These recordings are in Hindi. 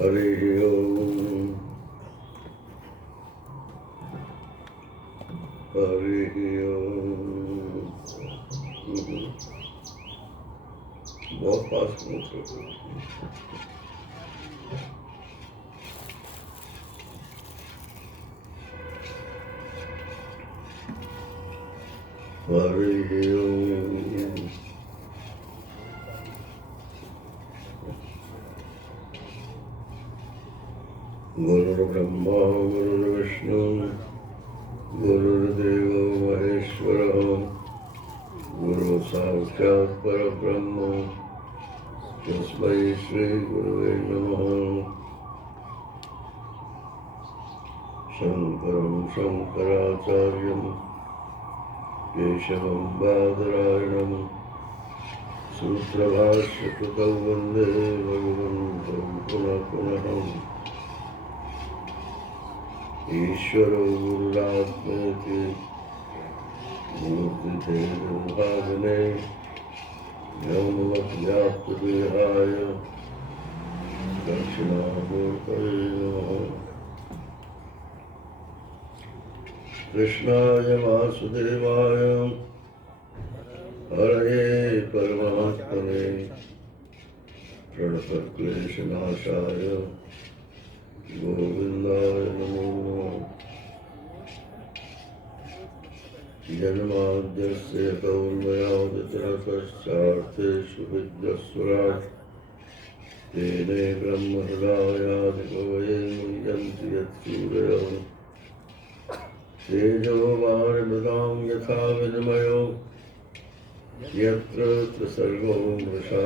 हरि ओम हरि ओम। बहुत पास हरि ओम। गुरुर्ब्रह्मा गुरुर्विष्णु गुरुर्देवो महेश्वरः गुरु साक्षात् परब्रह्म तस्मै श्री गुरुवे नमः। शंकरं शंकराचार्यं केशवं बादरायणं सूत्रभाष्यकृतौ वन्दे भगवन्तं पुनः पुनः। ईश्वरो गुरुरात्मेति मूर्तिभेदविभागिने व्योमवद्व्याप्तदेहाय दक्षिणामूर्तये नमः। कृष्णाय वासुदेवाय हरये परमात्मने प्रणतक्लेशनाशाय गोविन्दाय नमो नमः। जन्माद्यस्य कौन्मयादितरतश्चार्थेषु विद्यस्वराट् तेने ब्रह्महृदायादिकवये मुह्यन्ति यत्सूरयः। तेजो वारिमृदां यथा विनिमयो यत्र त्रिसर्गो मृषा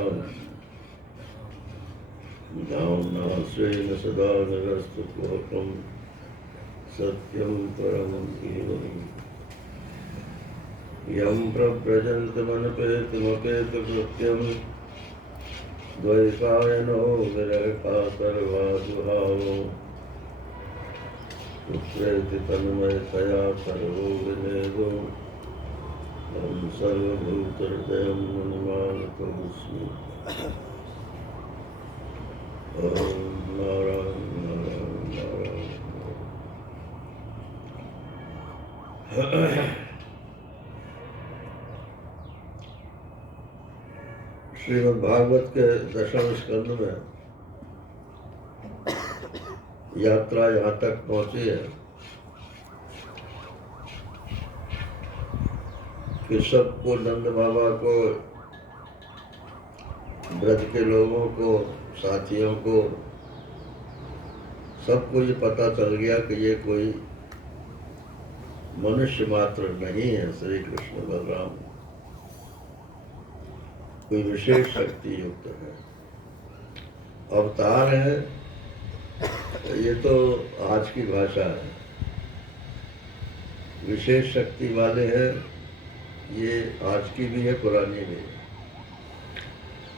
नाम्ना स्वेन सदा निरस्तकुहकं सत्यं परमं धीमहि। यं प्रव्रजन्तमनुपेतमपेतकृत्यं द्वैपायनो विरहकातर्वादुभावो पुत्रेति तन्मयतया सर्वो विनेदो तं सर्वभूतहृदयं नमामि। ॐ नारायण नारायण नारायण। श्रीमद् भागवत के दशम स्कंद में यात्रा यहाँ तक पहुँची है कि सबको, नंद बाबा को, ब्रज के लोगों को, साथियों को, सबको ये पता चल गया कि ये कोई मनुष्य मात्र नहीं है। श्री कृष्ण बलराम कोई विशेष शक्ति युक्त है, अवतार है। ये तो आज की भाषा है। विशेष शक्ति वाले हैं, ये आज की भी है, पुरानी भी है।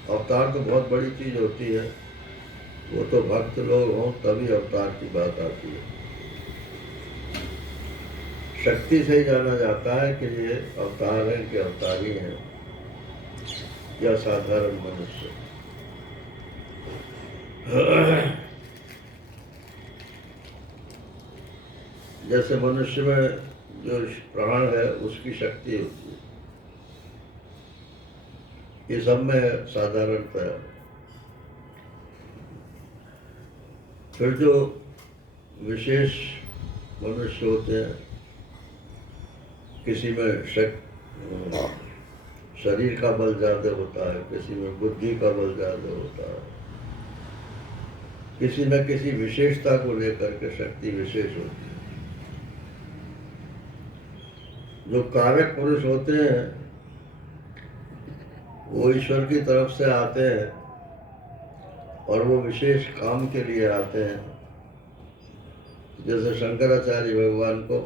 अवतार तो बहुत बड़ी चीज होती है, वो तो भक्त लोग हों तभी अवतार की बात आती है। शक्ति से ही जाना जाता है कि ये अवतार है कि अवतारी है या साधारण मनुष्य। जैसे मनुष्य में जो प्राण है उसकी शक्ति होती है, ये सब में साधारणता है। फिर जो विशेष मनुष्य होते हैं, किसी में शरीर का बल ज्यादा होता है, किसी में बुद्धि का बल ज्यादा होता है, किसी में किसी विशेषता को लेकर के शक्ति विशेष होती है। जो कारक पुरुष होते हैं वो ईश्वर की तरफ से आते हैं और वो विशेष काम के लिए आते हैं। जैसे शंकराचार्य भगवान को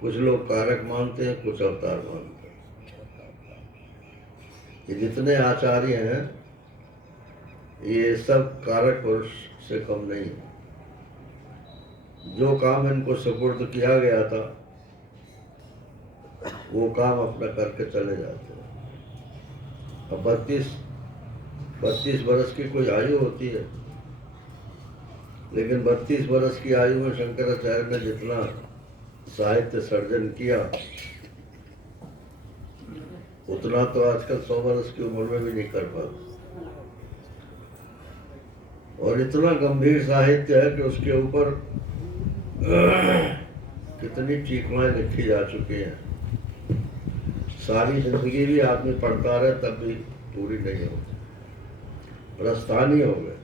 कुछ लोग कारक मानते हैं, कुछ अवतार मानते हैं। ये जितने आचार्य हैं ये सब कारक पुरुष से कम नहीं है। जो काम इनको सुपुर्द किया गया था वो काम अपना करके चले जाते हैं। अब 32 बरस की कोई आयु होती है, लेकिन 32 बरस की आयु में शंकराचार्य ने जितना साहित्य सर्जन किया उतना तो आजकल 100 बरस की उम्र में भी नहीं कर पाते। और इतना गंभीर साहित्य है कि उसके ऊपर कितनी टीकाएं लिखी जा चुकी हैं। सारी जिंदगी भी आदमी पढ़ता रहे तब भी पूरी नहीं होती। प्रस्थान ही हो गए,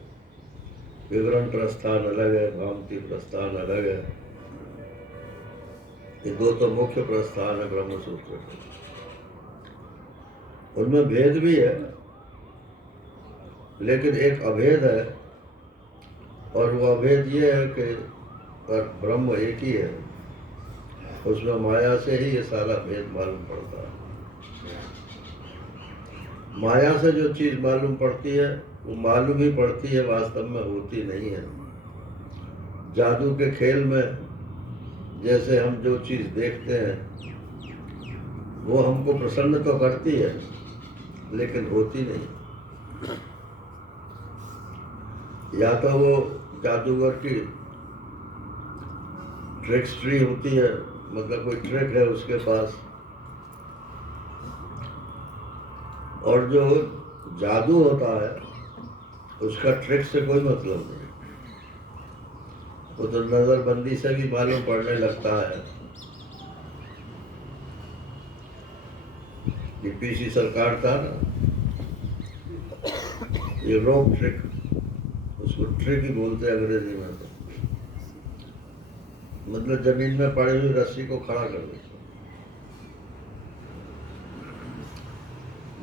विवरण प्रस्थान अलग है, भामती प्रस्थान अलग है। ये दो तो मुख्य प्रस्थान है ब्रह्म सूत्र के। उनमें भेद भी है, लेकिन एक अभेद है, और वो अभेद ये है कि पर ब्रह्म एक ही है। उसमें माया से ही ये सारा भेद मालूम पड़ता है। माया से जो चीज मालूम पड़ती है वो मालूम ही पड़ती है, वास्तव में होती नहीं है। जादू के खेल में जैसे हम जो चीज देखते हैं वो हमको प्रसन्न तो करती है लेकिन होती नहीं। या तो वो जादूगर की ट्रिक्सट्री होती है, मतलब कोई ट्रिक है उसके पास, और जो जादू होता है उसका ट्रिक से कोई मतलब नहीं। वो तो नजरबंदी से भी मालूम पड़ने लगता है। ये पीसी सरकार था ना, ये रोप ट्रिक, उसको ट्रिक ही बोलते हैं अंग्रेजी में। तो मतलब जमीन में पड़ी हुई रस्सी को खड़ा कर देता।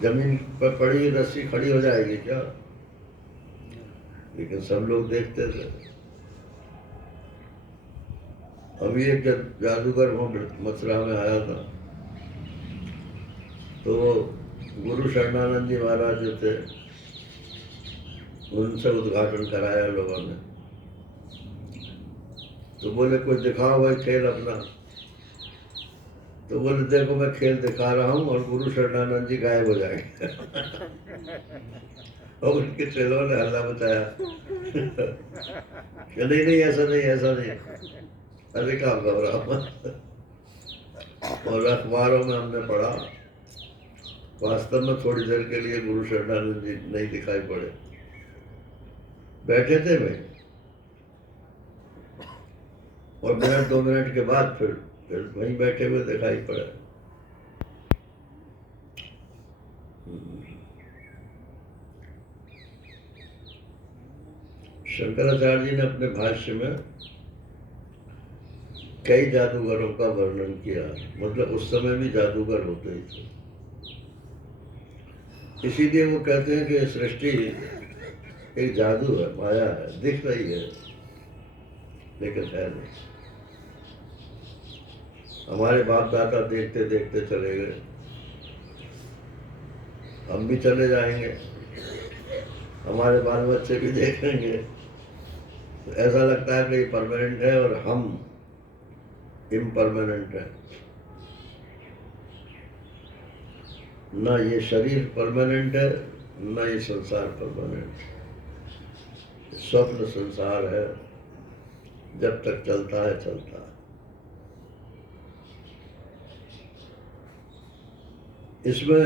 जमीन पर पड़ी हुई रस्सी खड़ी हो जाएगी क्या? लेकिन सब लोग देखते थे। अभी एक जादूगर मथुरा में आया था, तो गुरु शरणानंद जी महाराज जो थे उनसे उद्घाटन कराया लोगों ने। तो बोले कोई दिखाओ भाई खेल अपना। तो बोले देखो मैं खेल दिखा रहा हूँ और गुरु शरणानंद जी गायब हो जाएंगे। और उनके चेलों ने हल्ला मचाया कि नहीं नहीं ऐसा नहीं, ऐसा नहीं। अरे क्या घबराओ। और अखबारों में हमने पढ़ा, वास्तव में थोड़ी देर के लिए गुरु शरणानंद जी नहीं दिखाई पड़े। बैठे थे वे, और मिनट 2 मिनट के बाद फिर वहीं बैठे हुए दिखाई पड़े। शंकराचार्य जी ने अपने भाष्य में कई जादूगरों का वर्णन किया, मतलब उस समय भी जादूगर होते ही थे। इसीलिए वो कहते हैं कि सृष्टि एक जादू है, माया है, दिख रही है लेकिन है नहीं। हमारे बाप दादा देखते देखते चले गए, हम भी चले जाएंगे, हमारे बाल बच्चे भी देखेंगे। तो ऐसा लगता है कि ये परमानेंट है और हम इम्परमानेंट है। ना ये शरीर परमानेंट है, ना ये संसार परमानेंट है। स्वप्न संसार है, जब तक चलता है चलता है। इसमें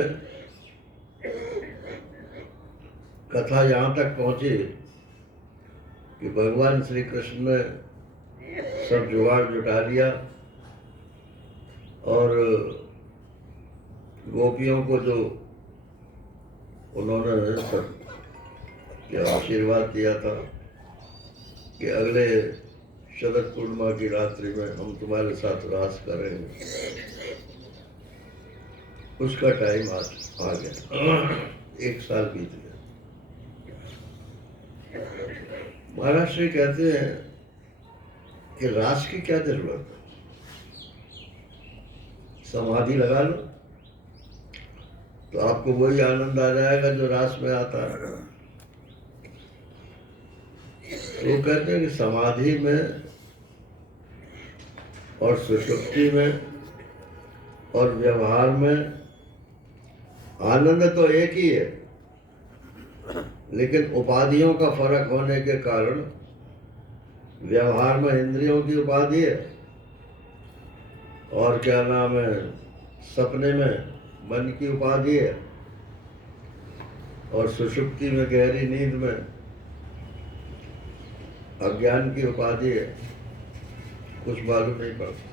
कथा यहाँ तक पहुंची कि भगवान श्री कृष्ण ने सब जुगाड़ जुटा लिया और गोपियों को जो उन्होंने सब आशीर्वाद दिया था कि अगले शरद पूर्णिमा की रात्रि में हम तुम्हारे साथ रास करेंगे, उसका टाइम आ गया। 1 साल बीत गया। महाराज श्री कहते हैं कि रास की क्या जरूरत है, समाधि लगा लो, तो आपको वही आनंद आ जाएगा जो रास में आता है। तो वो कहते हैं कि समाधि में और सुषुप्ति में और व्यवहार में आनंद तो एक ही है, लेकिन उपाधियों का फर्क होने के कारण व्यवहार में इंद्रियों की उपाधि है और क्या नाम है, सपने में मन की उपाधि है और सुषुप्ति में गहरी नींद में अज्ञान की उपाधि है। कुछ मालूम नहीं पड़ता,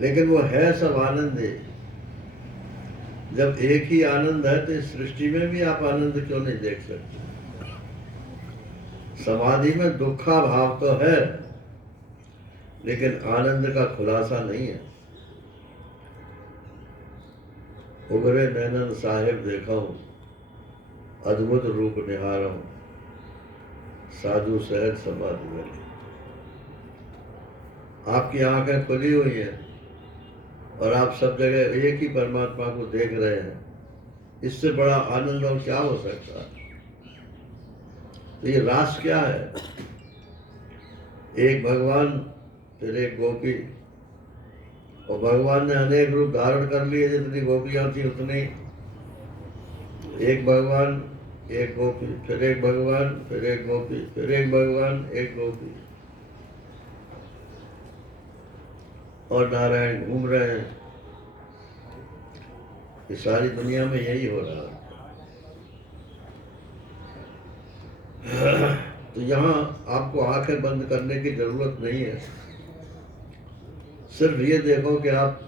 लेकिन वो है सब आनंद है। जब एक ही आनंद है तो इस सृष्टि में भी आप आनंद क्यों नहीं देख सकते? समाधि में दुखा भाव तो है, लेकिन आनंद का खुलासा नहीं है। उगरे नैनन साहिब देखा हूं, अद्भुत रूप निहारा हूं, साधु सहज समाधि वाली। आपकी आंखें खुली हुई हैं और आप सब जगह एक ही परमात्मा को देख रहे हैं। इससे बड़ा आनंद और क्या हो सकता है? तो ये रास क्या है? एक भगवान फिर एक गोपी, और भगवान ने अनेक रूप धारण कर लिए, जितनी गोपियां थी उतनी। एक भगवान एक गोपी, फिर एक भगवान फिर एक गोपी, फिर एक भगवान एक गोपी, और नारायण घूम रहे हैं। ये सारी दुनिया में यही हो रहा है। तो यहाँ आपको आंखें बंद करने की जरूरत नहीं है। सिर्फ ये देखो कि आप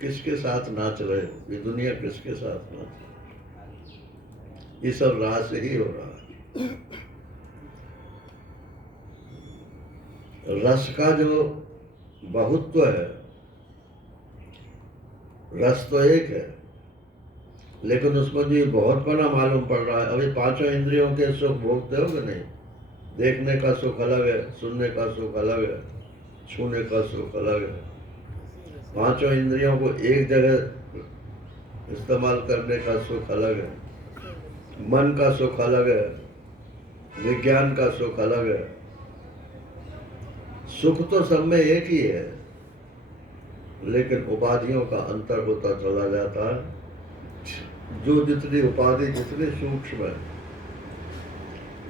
किसके साथ नाच रहे हो, ये दुनिया किसके साथ नाच रही है। ये सब रास ही हो रहा है। रस का जो बहुत्व है, रस तो एक है, लेकिन उसमें जो बहुत बड़ा मालूम पड़ रहा है। अभी पांचों इंद्रियों के सुख भोगते हो कि नहीं? देखने का सुख अलग है, सुनने का सुख अलग है, छूने का सुख अलग है। पांचों इंद्रियों को एक जगह इस्तेमाल करने का सुख अलग है, मन का सुख अलग है, विज्ञान का सुख अलग है। सुख तो सब में एक ही है, लेकिन उपाधियों का अंतर होता चला जाता है। जो जितनी उपाधि जितनी सूक्ष्म है,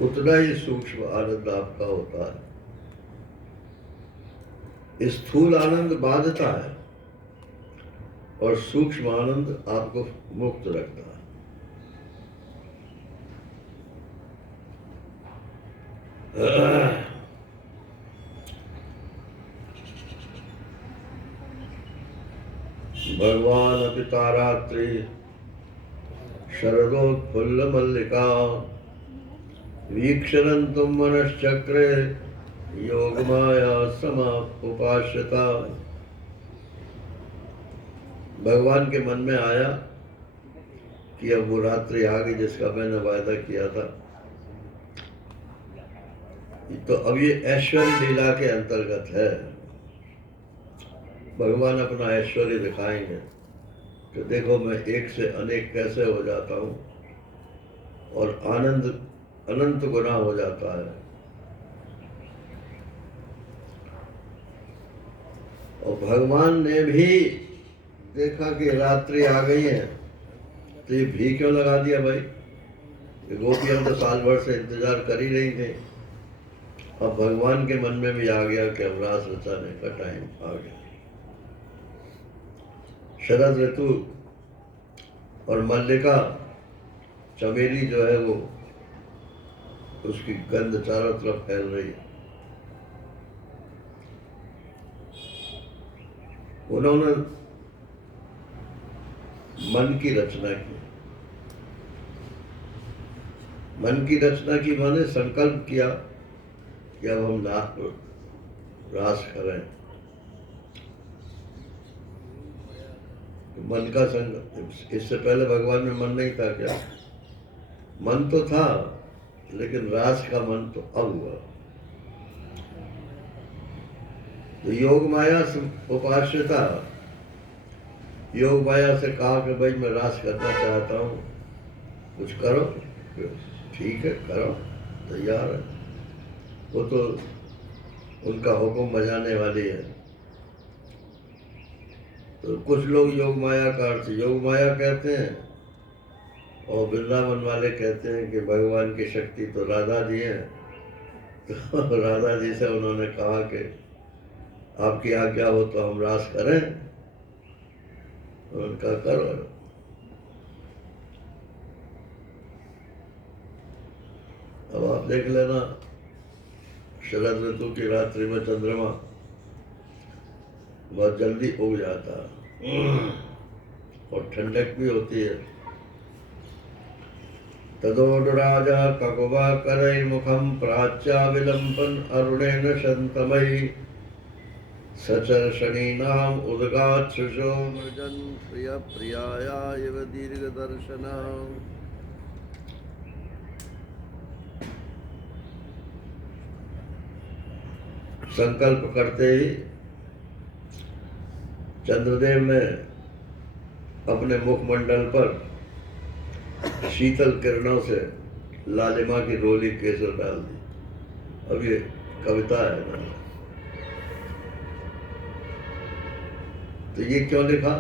उतना ही सूक्ष्म आनंद आपका होता है। स्थूल आनंद बाधता है और सूक्ष्म आनंद आपको मुक्त रखता है। भगवान अपितारात्रि शरदोत्फुल्ल मल्लिका वीक्षरन्तुं मनश्चक्रे योगमाया समापुपाश्रिता। भगवान के मन में आया कि अब वो रात्रि आ गई जिसका मैंने वायदा किया था। तो अब ये ऐश्वर्य लीला के अंतर्गत है। भगवान अपना ऐश्वर्य दिखाएंगे कि देखो मैं एक से अनेक कैसे हो जाता हूँ, और आनंद अनंत गुना हो जाता है। और भगवान ने भी देखा कि रात्रि आ गई है, तो ये भी क्यों लगा दिया भाई? ये गोपियां तो साल भर से इंतजार कर ही रही थी। अब भगवान के मन में भी आ गया कि अब रास रचाने का टाइम आ गया। शरद ऋतु और मल्लिका चमेली जो है वो, उसकी गंध चारों तरफ फैल रही है। उन्होंने मन की रचना की। मन की रचना की माने संकल्प किया कि अब हम रास करें। मन का संग, इससे पहले भगवान में मन नहीं था क्या? मन तो था, लेकिन रास का मन तो अब हुआ। तो योग माया उपाश्रिता, योग माया से कहा कि भाई मैं रास करना चाहता हूँ, कुछ करो। ठीक है, करो, तैयार है। वो तो उनका हुक्म बजाने वाली है। तो कुछ लोग योग माया का अर्थ योग माया कहते हैं, और वृंदावन वाले कहते हैं कि भगवान की शक्ति तो राधा जी हैं। तो राधा जी से उन्होंने कहा कि आपकी आज्ञा हो तो हम रास करें। उनका करो। अब आप देख लेना, शरद ऋतु की रात्रि में चंद्रमा बहुत जल्दी उग जाता है और ठंडक भी होती है। तदोडराजा ककुवा करैर्मुखं प्राच्या विलंपन अरुणेन शन्तमयि सचर्षणीनाम् उदगाच्छुषो मृजन् प्रिय प्रियाया इव दीर्घदर्शना। संकल्प करते ही चंद्रदेव ने अपने मुखमंडल पर शीतल किरणों से लालिमा की रोली केसर डाल दी। अब ये कविता है ना, तो ये क्यों लिखा?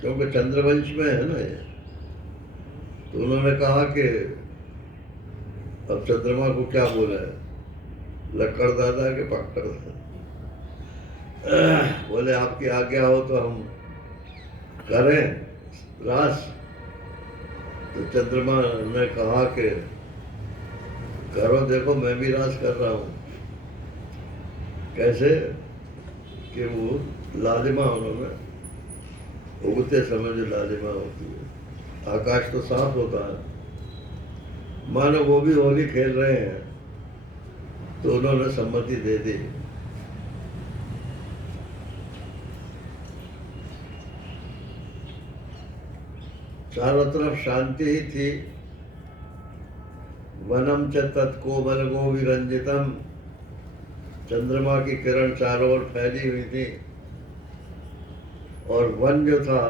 क्योंकि चंद्रवंश में है ना ये। तो उन्होंने कहा कि अब चंद्रमा को क्या बोला है, लक्कड़ दादा के पकड़ बोले आपकी आज्ञा हो तो हम करें रास। तो चंद्रमा ने कहा कि करो, देखो मैं भी रास कर रहा हूँ। कैसे कि वो लालिमा उन्होंने उगते समय जो लालिमा होती है, आकाश तो साफ होता है, मानो वो भी होली खेल रहे हैं, तो उन्होंने सम्मति दे दी। चारों तरफ शांति ही थी। वनम च तत्कोमल गोविरंजितम, चंद्रमा की किरण चारों ओर फैली हुई थी, और वन जो था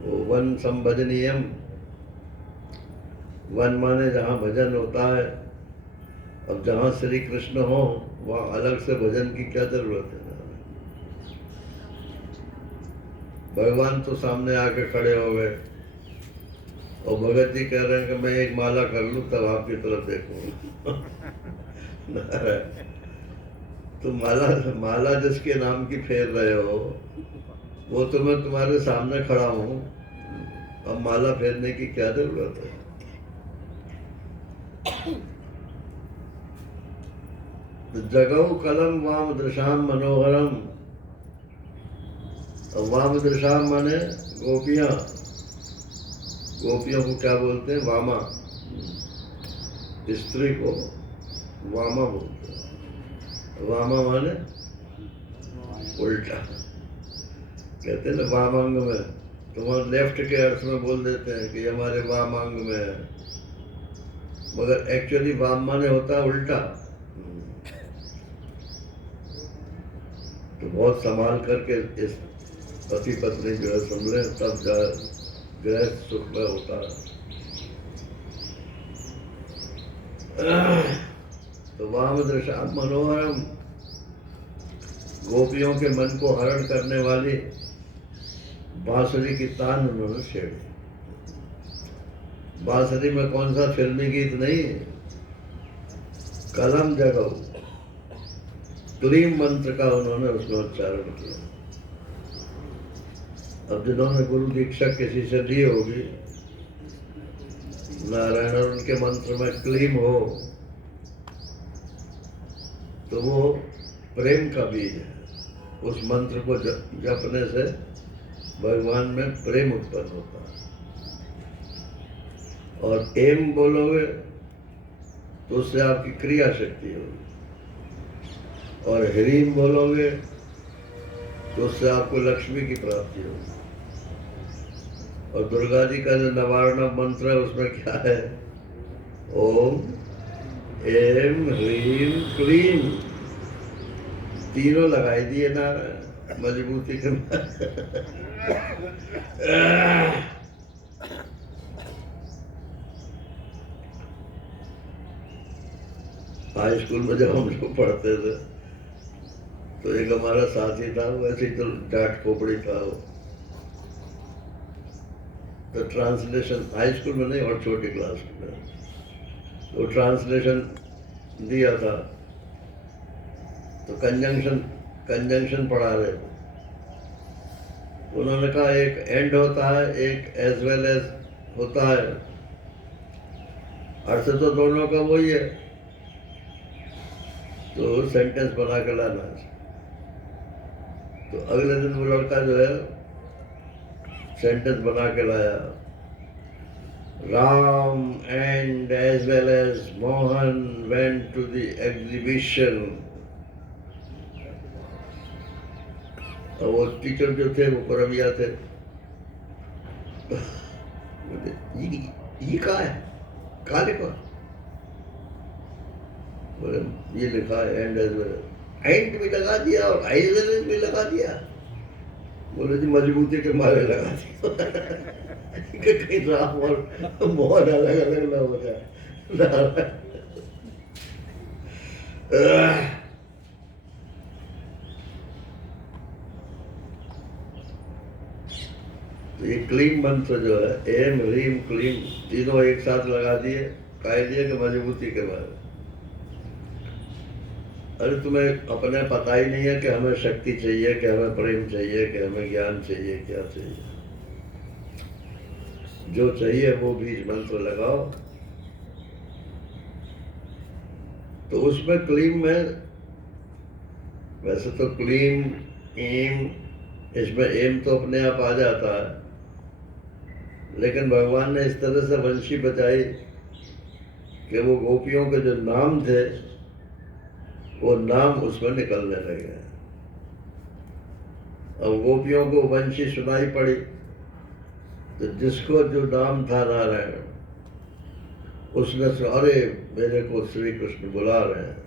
वो वन संभजनीयम, वन माने जहाँ भजन होता है। अब जहाँ श्री कृष्ण हो वहाँ अलग से भजन की क्या जरूरत है? भगवान तो सामने आके खड़े हो गए, और भगत जी कह रहे हैं कि मैं एक माला कर लूं तब आपकी तरफ देखूं। तो माला जिसके नाम की फेर रहे हो, वो तो मैं तुम्हारे सामने खड़ा हूं, अब माला फेरने की क्या जरूरत है? तो जगऊ कलम वाम दृशाम मनोहरम। वाम दृशाम माने गोपियां, गोपियों को क्या बोलते हैं? वामा। स्त्री को वामा बोलते हैं। वामा माने उल्टा, कहते हैं ना वामांग में, तो वहाँ लेफ्ट के अर्थ में बोल देते हैं कि हमारे वामांग में है, मगर एक्चुअली वाम माने होता है उल्टा। तो बहुत संभाल करके इस पति पत्नी जो है सुन ले, तब जा गृह सुख में होता है। तो वाम दृशा मनोहरम, गोपियों के मन को हरण करने वाली बांसुरी की तान उन्होंने छेड़ी। बांसुरी में कौन सा फिल्मी गीत नहीं, कलम जगाओ, क्लीम मंत्र का उन्होंने उसमें उच्चारण किया। अब जिन्होंने गुरु दीक्षा किसी से ली होगी, नारायण और उनके मंत्र में क्लीम हो, तो वो प्रेम का बीज है। उस मंत्र को जपने से भगवान में प्रेम उत्पन्न होता है। और एम बोलोगे तो उससे आपकी क्रिया शक्ति होगी, और ह्रीम बोलोगे तो उससे आपको लक्ष्मी की प्राप्ति होगी। और दुर्गा जी का जो नवारण मंत्र है उसमें क्या है? ओम एम ह्रीम क्लीम, तीनों लगाई दिए नारायण। मजबूती के हाई स्कूल में जब हम लोग पढ़ते थे तो एक हमारा साथी था, वो ऐसे ही तो डांट खोपड़ी था वो। तो ट्रांसलेशन हाई स्कूल में नहीं और छोटी क्लास में तो ट्रांसलेशन दिया था, तो कंजंक्शन पढ़ा रहे थे। उन्होंने कहा एक एंड होता है, एक एज वेल एज होता है, अर्थ तो दोनों का वही है, तो सेंटेंस बना के लाना। तो अगले दिन वो लड़का जो है सेंटेंस बना के लाया, Ram and as well as Mohan went to the exhibition. और वो टीचर जो थे वो परमिया थे। ये कहाँ है, कहाँ लिखा? बोले ये लिखा है एंड एज वेल, एंड भी लगा दिया और एज वेल एज भी लगा दिया। बोले जी मजबूती के मारे लगा दिया। कहीं राम और मोहन अलग अलग ना हो जाए। तो ये क्लीम मंत्र जो है, एम ह्रीम क्लीम तीनों एक साथ लगा दिए, कह दिए कि मजबूती के मारे। अरे तुम्हें अपने पता ही नहीं है कि हमें शक्ति चाहिए, कि हमें प्रेम चाहिए, कि हमें ज्ञान चाहिए, क्या चाहिए। जो चाहिए वो बीज मंत्र लगाओ। तो उसमें क्लीम में, वैसे तो क्लीम एम, इसमें एम तो अपने आप आ जाता है, लेकिन भगवान ने इस तरह से वंशी बचाई कि वो गोपियों के जो नाम थे वो नाम उसमें निकलने लगे। अब गोपियों को वंशी सुनाई पड़ी, तो जिसको जो नाम था नारायण, उसने से अरे मेरे को श्री कृष्ण बुला रहे हैं।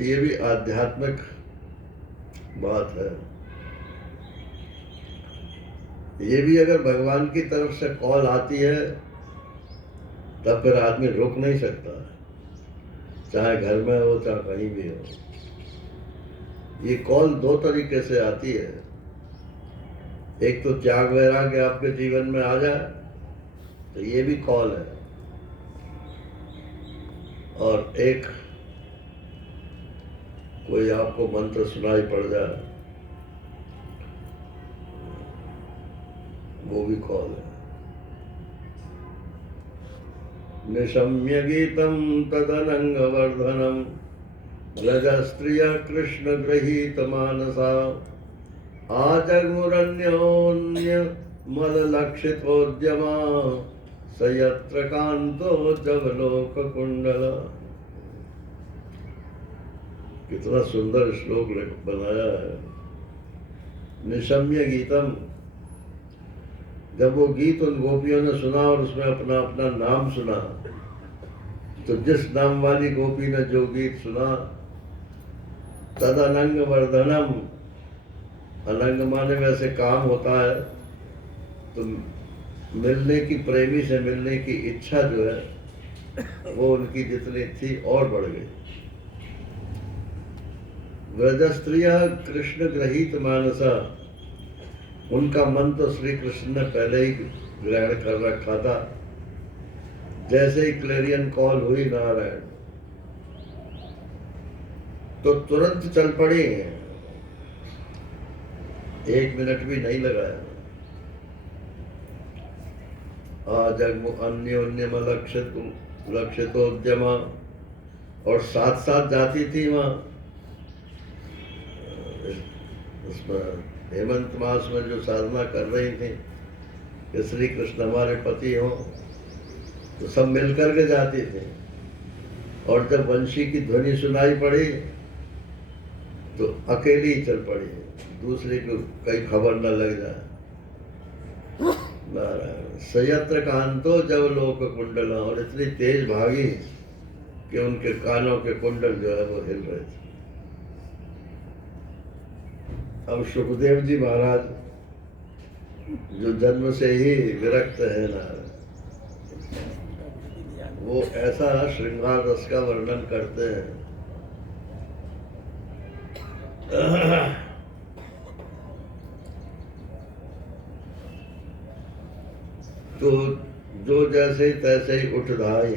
ये भी आध्यात्मिक बात है। ये भी अगर भगवान की तरफ से कॉल आती है तब फिर आदमी रोक नहीं सकता, चाहे घर में हो चाहे कहीं भी हो। ये कॉल दो तरीके से आती है, एक तो त्याग वैराग्य आपके जीवन में आ जाए तो ये भी कॉल है, और एक कोई आपको मंत्र सुनाई पड़ जाए वो भी कॉल है। निशम्य गीतम तदनंगवर्धनम व्रज स्त्रिय कृष्ण गृहीत मानसा आजगमुरन्योन्य मललक्षितोद्यमा सयत्र कांतो जवलोक कुंडल। कितना सुंदर श्लोक बनाया है। निशम्य गीतम, जब वो गीत उन गोपियों ने सुना और उसमें अपना अपना नाम सुना, तो जिस नाम वाली गोपी ने जो गीत सुना, तद अनंग वर्धनम, अनंग माने वैसे काम होता है, तो मिलने की, प्रेमी से मिलने की इच्छा जो है वो उनकी जितनी थी और बढ़ गई। व्रज स्त्रिया कृष्ण ग्रहीत मानसा, उनका मन तो श्री कृष्ण ने पहले ही ग्रहण कर रखा था। जैसे ही क्लेरियन कॉल हुई नारायण, तो तुरंत चल पड़ी, एक मिनट भी नहीं लगाया। जगमु अन्योन्यम लक्षितोद्यमा, और साथ साथ जाती थी वहां। उसमें हेमंत मास में जो साधना कर रही थी कि श्री कृष्ण हमारे पति हो, तो सब मिलकर के जाती थी। और जब वंशी की ध्वनि सुनाई पड़ी तो अकेली ही चल पड़ी, दूसरे को कहीं खबर न लग जाए। नारायण सयत्र कांतो जब लोक कुंडल, और इतनी तेज भागी कि उनके कानों के कुंडल जो है वो हिल रहे थे। अब सुखदेव जी महाराज जो जन्म से ही विरक्त है ना, वो ऐसा श्रृंगार रस का वर्णन करते हैं। तो जो जैसे ही तैसे ही उठ धाए।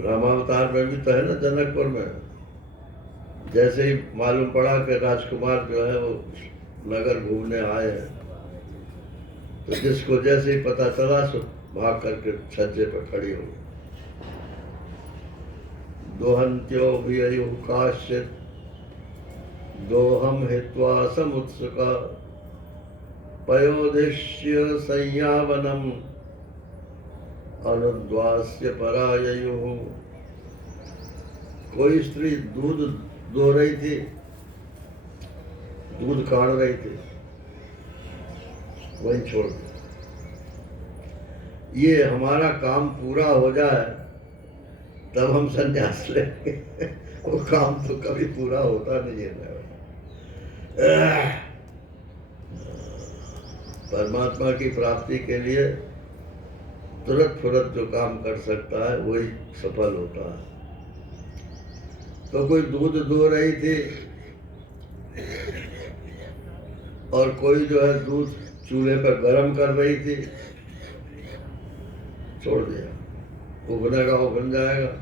रामावतार में भी तो है ना, जनकपुर में जैसे ही मालूम पड़ा कि राजकुमार जो है वो नगर घूमने आए हैं, तो जिसको जैसे ही पता चला सो भाग करके छज्जे पर खड़ी हो गई। दोहंत्यो भी काश्चित दोहम हित्वा समुत्सुका पयोदिष्य संयावनम अनुद्वास्य पराययुः। कोई स्त्री दूध दो रही थी, दूध काढ़ रही थी, वहीं छोड़ दी। ये हमारा काम पूरा हो जाए तब हम संन्यास लेंगे। वो काम तो कभी पूरा होता नहीं है। परमात्मा की प्राप्ति के लिए तुरंत फुरत जो काम कर सकता है वही सफल होता है। तो कोई दूध दो रही थी और कोई जो है दूध चूल्हे पर गर्म कर रही थी, छोड़ दिया। उबनेगा वो बन जाएगा।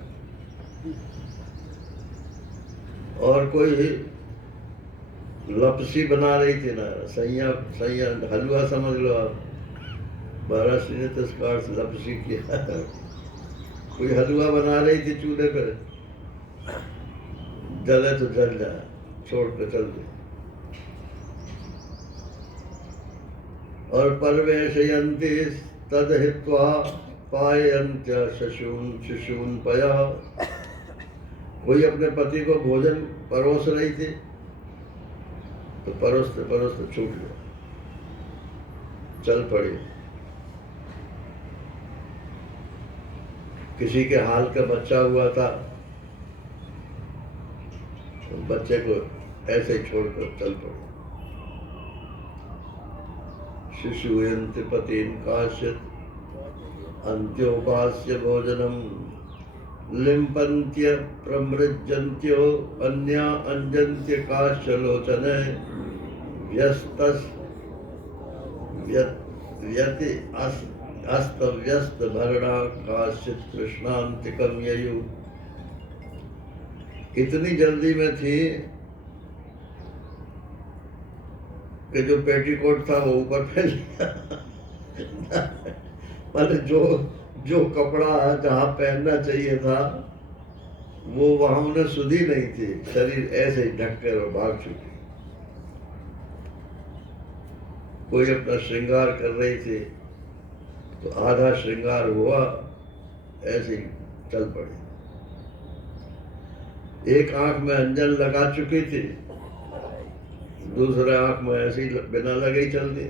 और कोई लपसी बना रही थी ना, सैया हलवा समझ लो आप। महाराष्ट्र ने तो इसका अर्थ लपसी किया। कोई हलवा बना रही थी चूल्हे पर, जले तो जल जाए, छोड़ कर चल दे। और परवेशयन्ति तदहित्वा पायन्त्य शिशून पया। कोई अपने पति को भोजन परोस रही थी, तो परोसते परोसते छूट गया, चल पड़ी। किसी के हाल का बच्चा हुआ था, तो बच्चे को ऐसे ही छोड़कर चल पड़ी। शिशुयन्ति पतिं काश्चित् अन्त्योपास्य भोजनम लिम्पन्त्य प्रमृज्यन्त्यो अन्या अंजन्त्य काश्चलोचने व्यस्तस व्यति अस्तव्यस्त भरणा काश्चित् कृष्णान्तिकं ययु। इतनी जल्दी में थी कि जो पेटीकोट था वो ऊपर फैल गया। मतलब जो कपड़ा जहाँ पहनना चाहिए था वो वहां उन्हें सुधी नहीं थी, शरीर ऐसे ही ढक कर और भाग चुकी। कोई अपना श्रृंगार कर रही थी तो आधा श्रृंगार हुआ, ऐसे ही चल पड़ी। एक आंख में अंजन लगा चुकी थी, दूसरे आंख में ऐसे ही बिना लगे ही चल दी।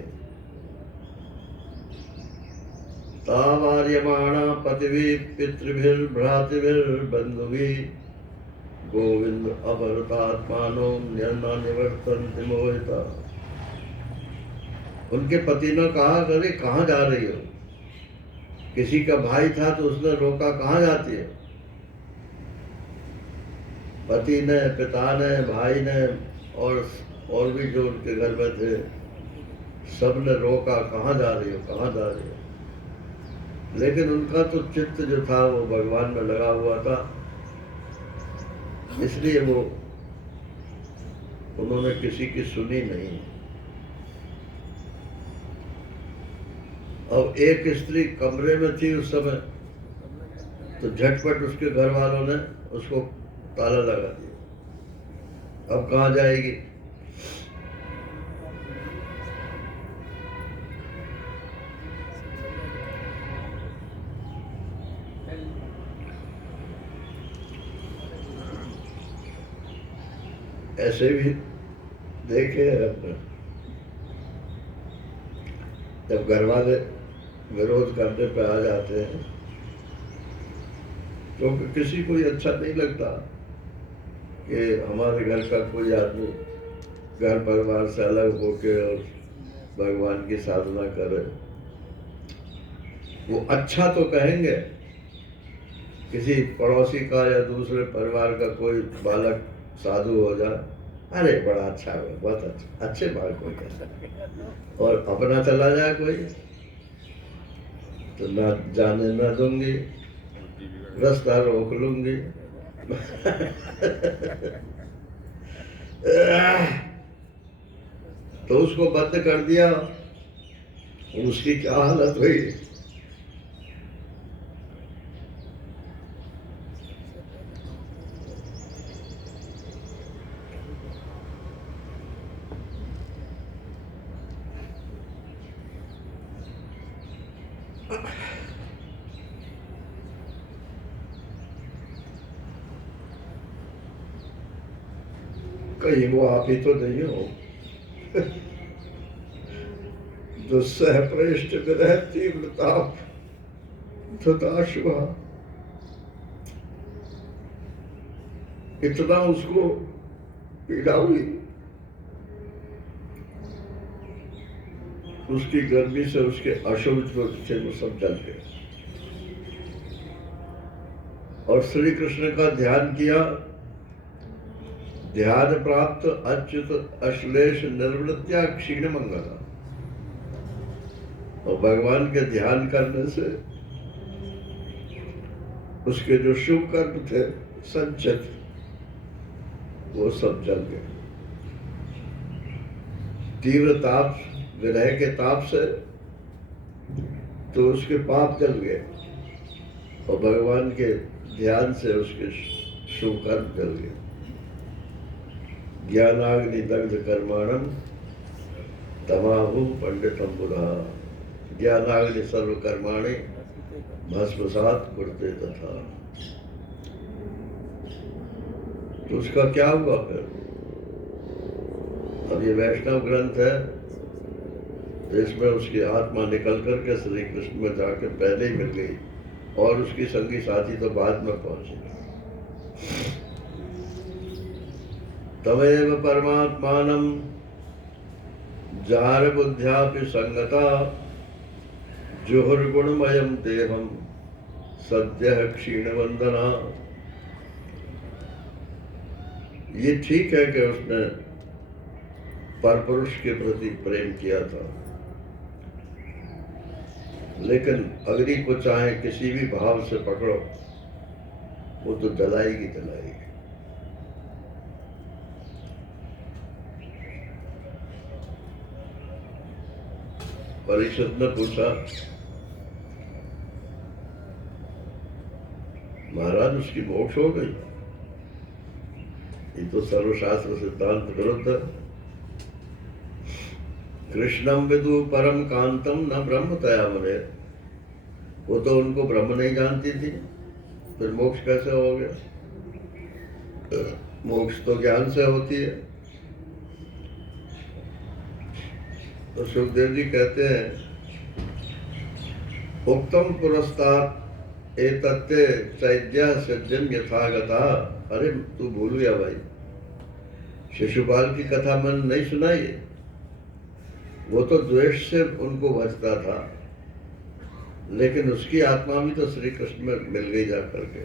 तावार्यमाणा पतिभि पितृभिर्भ्रातृभिर्बन्धुभि गोविंद अपहृतात्मानो निवर्तन्ति मोहिता। उनके पति ने कहा, अरे कहाँ जा रही हो? किसी का भाई था तो उसने रोका, कहाँ जाती है? पति ने, पिता ने, भाई ने और भी जो उनके घर में थे, सब ने रोका, कहाँ जा रही हो, कहाँ जा रही हो? लेकिन उनका तो चित्त जो था वो भगवान में लगा हुआ था, इसलिए वो उन्होंने किसी की सुनी नहीं। और एक स्त्री कमरे में थी उस समय, तो झटपट उसके घर वालों ने उसको ताला लगा दिया। अब कहाँ जाएगी? ऐसे भी देखे अपने, जब घर वाले विरोध करने पे आ जाते हैं तो किसी को अच्छा नहीं लगता कि हमारे घर का कोई आदमी घर परिवार से अलग होके और भगवान की साधना करे, वो अच्छा तो कहेंगे। किसी पड़ोसी का या दूसरे परिवार का कोई बालक साधु हो जाए, अरे बड़ा अच्छा है, बहुत अच्छा, अच्छे बालक हो गया, और अपना चला जाए कोई तो ना जाने ना दूंगी, रास्ता रोक लूंगी। तो उसको बंद कर दिया, उसकी क्या हालत हुई। कहीं वो आप ही तो नहीं हो जो सहप्रेष्ट विरह तीव्रता तदाशुभा, इतना उसको पीड़ा हुई, उसकी गर्मी से उसके अशुभ जो थे वो सब जल गए। और श्री कृष्ण का ध्यान किया, ध्यान प्राप्त अच्युत अश्लेष निर्वृत्या क्षीण मंगला। और भगवान के ध्यान करने से उसके जो शुभ कर्म थे संचित, वो सब जल गए। तीव्र ताप, विरह के ताप से तो उसके पाप जल गए, और भगवान के ध्यान से उसके शुभ कर्म जल गए। ज्ञानाग्नि दग्ध कर्माणम तमाहु पंडितम बुधा, ज्ञानाग्नि सर्व कर्माणि भस्मसात कुरुते तथा। तो उसका क्या हुआ फिर? अब ये वैष्णव ग्रंथ है, इसमें उसकी आत्मा निकल करके श्री कृष्ण में जाके पहले ही मिल गई, और उसकी संगी साथी तो बाद में पहुंचे। तमेव परमात्मानं जार बुद्ध्यापि संगता, जुहुर्गुणमयं देहं सद्यः क्षीणवंदना। ये ठीक है कि उसने परपुरुष के प्रति प्रेम किया था, लेकिन अग्नि को चाहे किसी भी भाव से पकड़ो, वो तो जलाएगी जलाएगी। परीक्षित ने पूछा, महाराज उसकी मोक्ष हो गई? ये तो सर्वशास्त्र सिद्धांत विरुद्ध है। कृष्णम विदु परम कांतम न ब्रह्म तया मने, वो तो उनको ब्रह्म नहीं जानती थी, फिर मोक्ष कैसे हो गया? मोक्ष तो ज्ञान से होती है। तो सुखदेव जी कहते हैं, उत्तम पुरस्तात् एतत्ते चैद्य सिद्धिम यथागता। अरे तू भूल गया भाई, शिशुपाल की कथा मैंने नहीं सुनाई? वो तो द्वेष से उनको भजता था, लेकिन उसकी आत्मा भी तो श्री कृष्ण में मिल गई जा करके।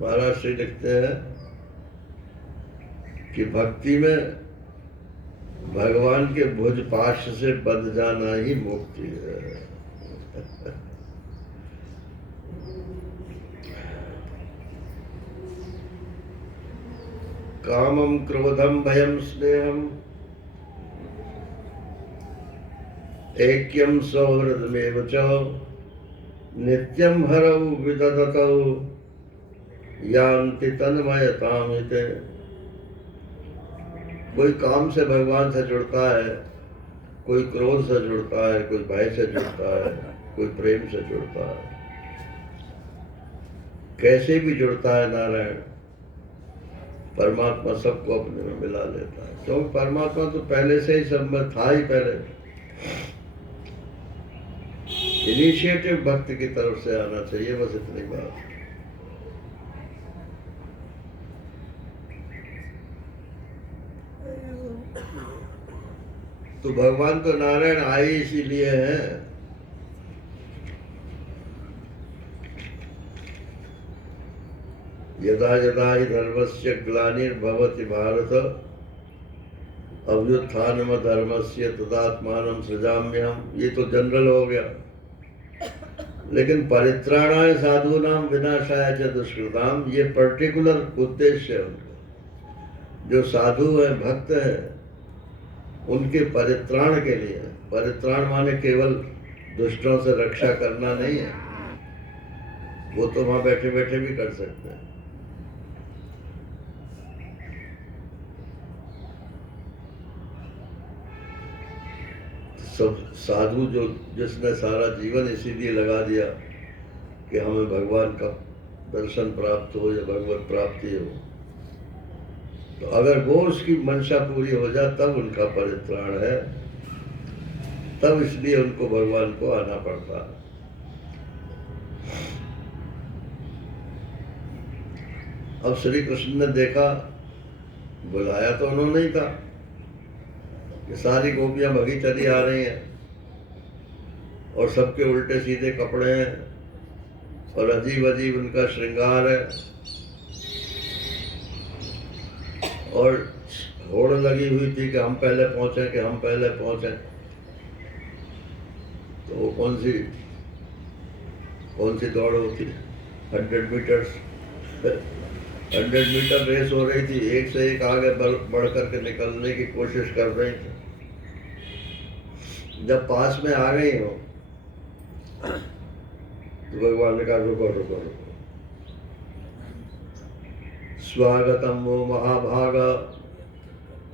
महाराज श्री लिखते हैं कि भक्ति में भगवान के भुज पाश से बंध जाना ही मुक्ति है। कामम क्रोधम भयम स्नेहम ऐक्यम सौहृदमेव च नित्यम हरौ विदधतौ यान्ति तन्मयताम् इति। कोई काम से भगवान से जुड़ता है, कोई क्रोध से जुड़ता है, कोई भय से जुड़ता है, कोई प्रेम से जुड़ता है। कैसे भी जुड़ता है नारायण, परमात्मा सबको अपने में मिला लेता है, क्योंकि परमात्मा तो पहले से ही सब में था ही। पहले इनिशिएटिव भक्त की तरफ से आना चाहिए, बस इतनी बात। तो भगवान तो नारायण आए इसीलिए हैं। यदा यदा हि धर्मस्य ग्लानिर्भवति भारत अभ्युत्थानम धर्मस्य तदात्मानं सृजाम्यहम्। ये तो जनरल हो गया, लेकिन परित्राणाय साधूनां विनाशाय च दुष्कृताम, ये पर्टिकुलर उद्देश्य है उनका। जो साधु हैं, भक्त हैं, उनके परित्राण के लिए। परित्राण माने केवल दुष्टों से रक्षा करना नहीं है, वो तो वहां बैठे बैठे भी कर सकते हैं। सब साधु जो जिसने सारा जीवन इसीलिए लगा दिया कि हमें भगवान का दर्शन प्राप्त हो या भगवत प्राप्ति हो, तो अगर वो उसकी मंशा पूरी हो जाए तब उनका परित्राण है, तब इसलिए उनको भगवान को आना पड़ता है। अब श्री कृष्ण ने देखा, बुलाया तो उन्होंने ही था कि सारी गोपियां भगी चली आ रही हैं और सबके उल्टे सीधे कपड़े हैं और अजीब अजीब उनका श्रृंगार है और होड़ लगी हुई थी कि हम पहले पहुंचे, कि हम पहले पहुंचे। तो वो कौन सी दौड़ होती, 100 मीटर्स 100 मीटर रेस हो रही थी, एक से एक आगे बढ़ करके निकलने की कोशिश कर रही थी। जब पास में आ गई हो तो भगवान ने कहा रुको रुको रुको, स्वागतम वो महाभागा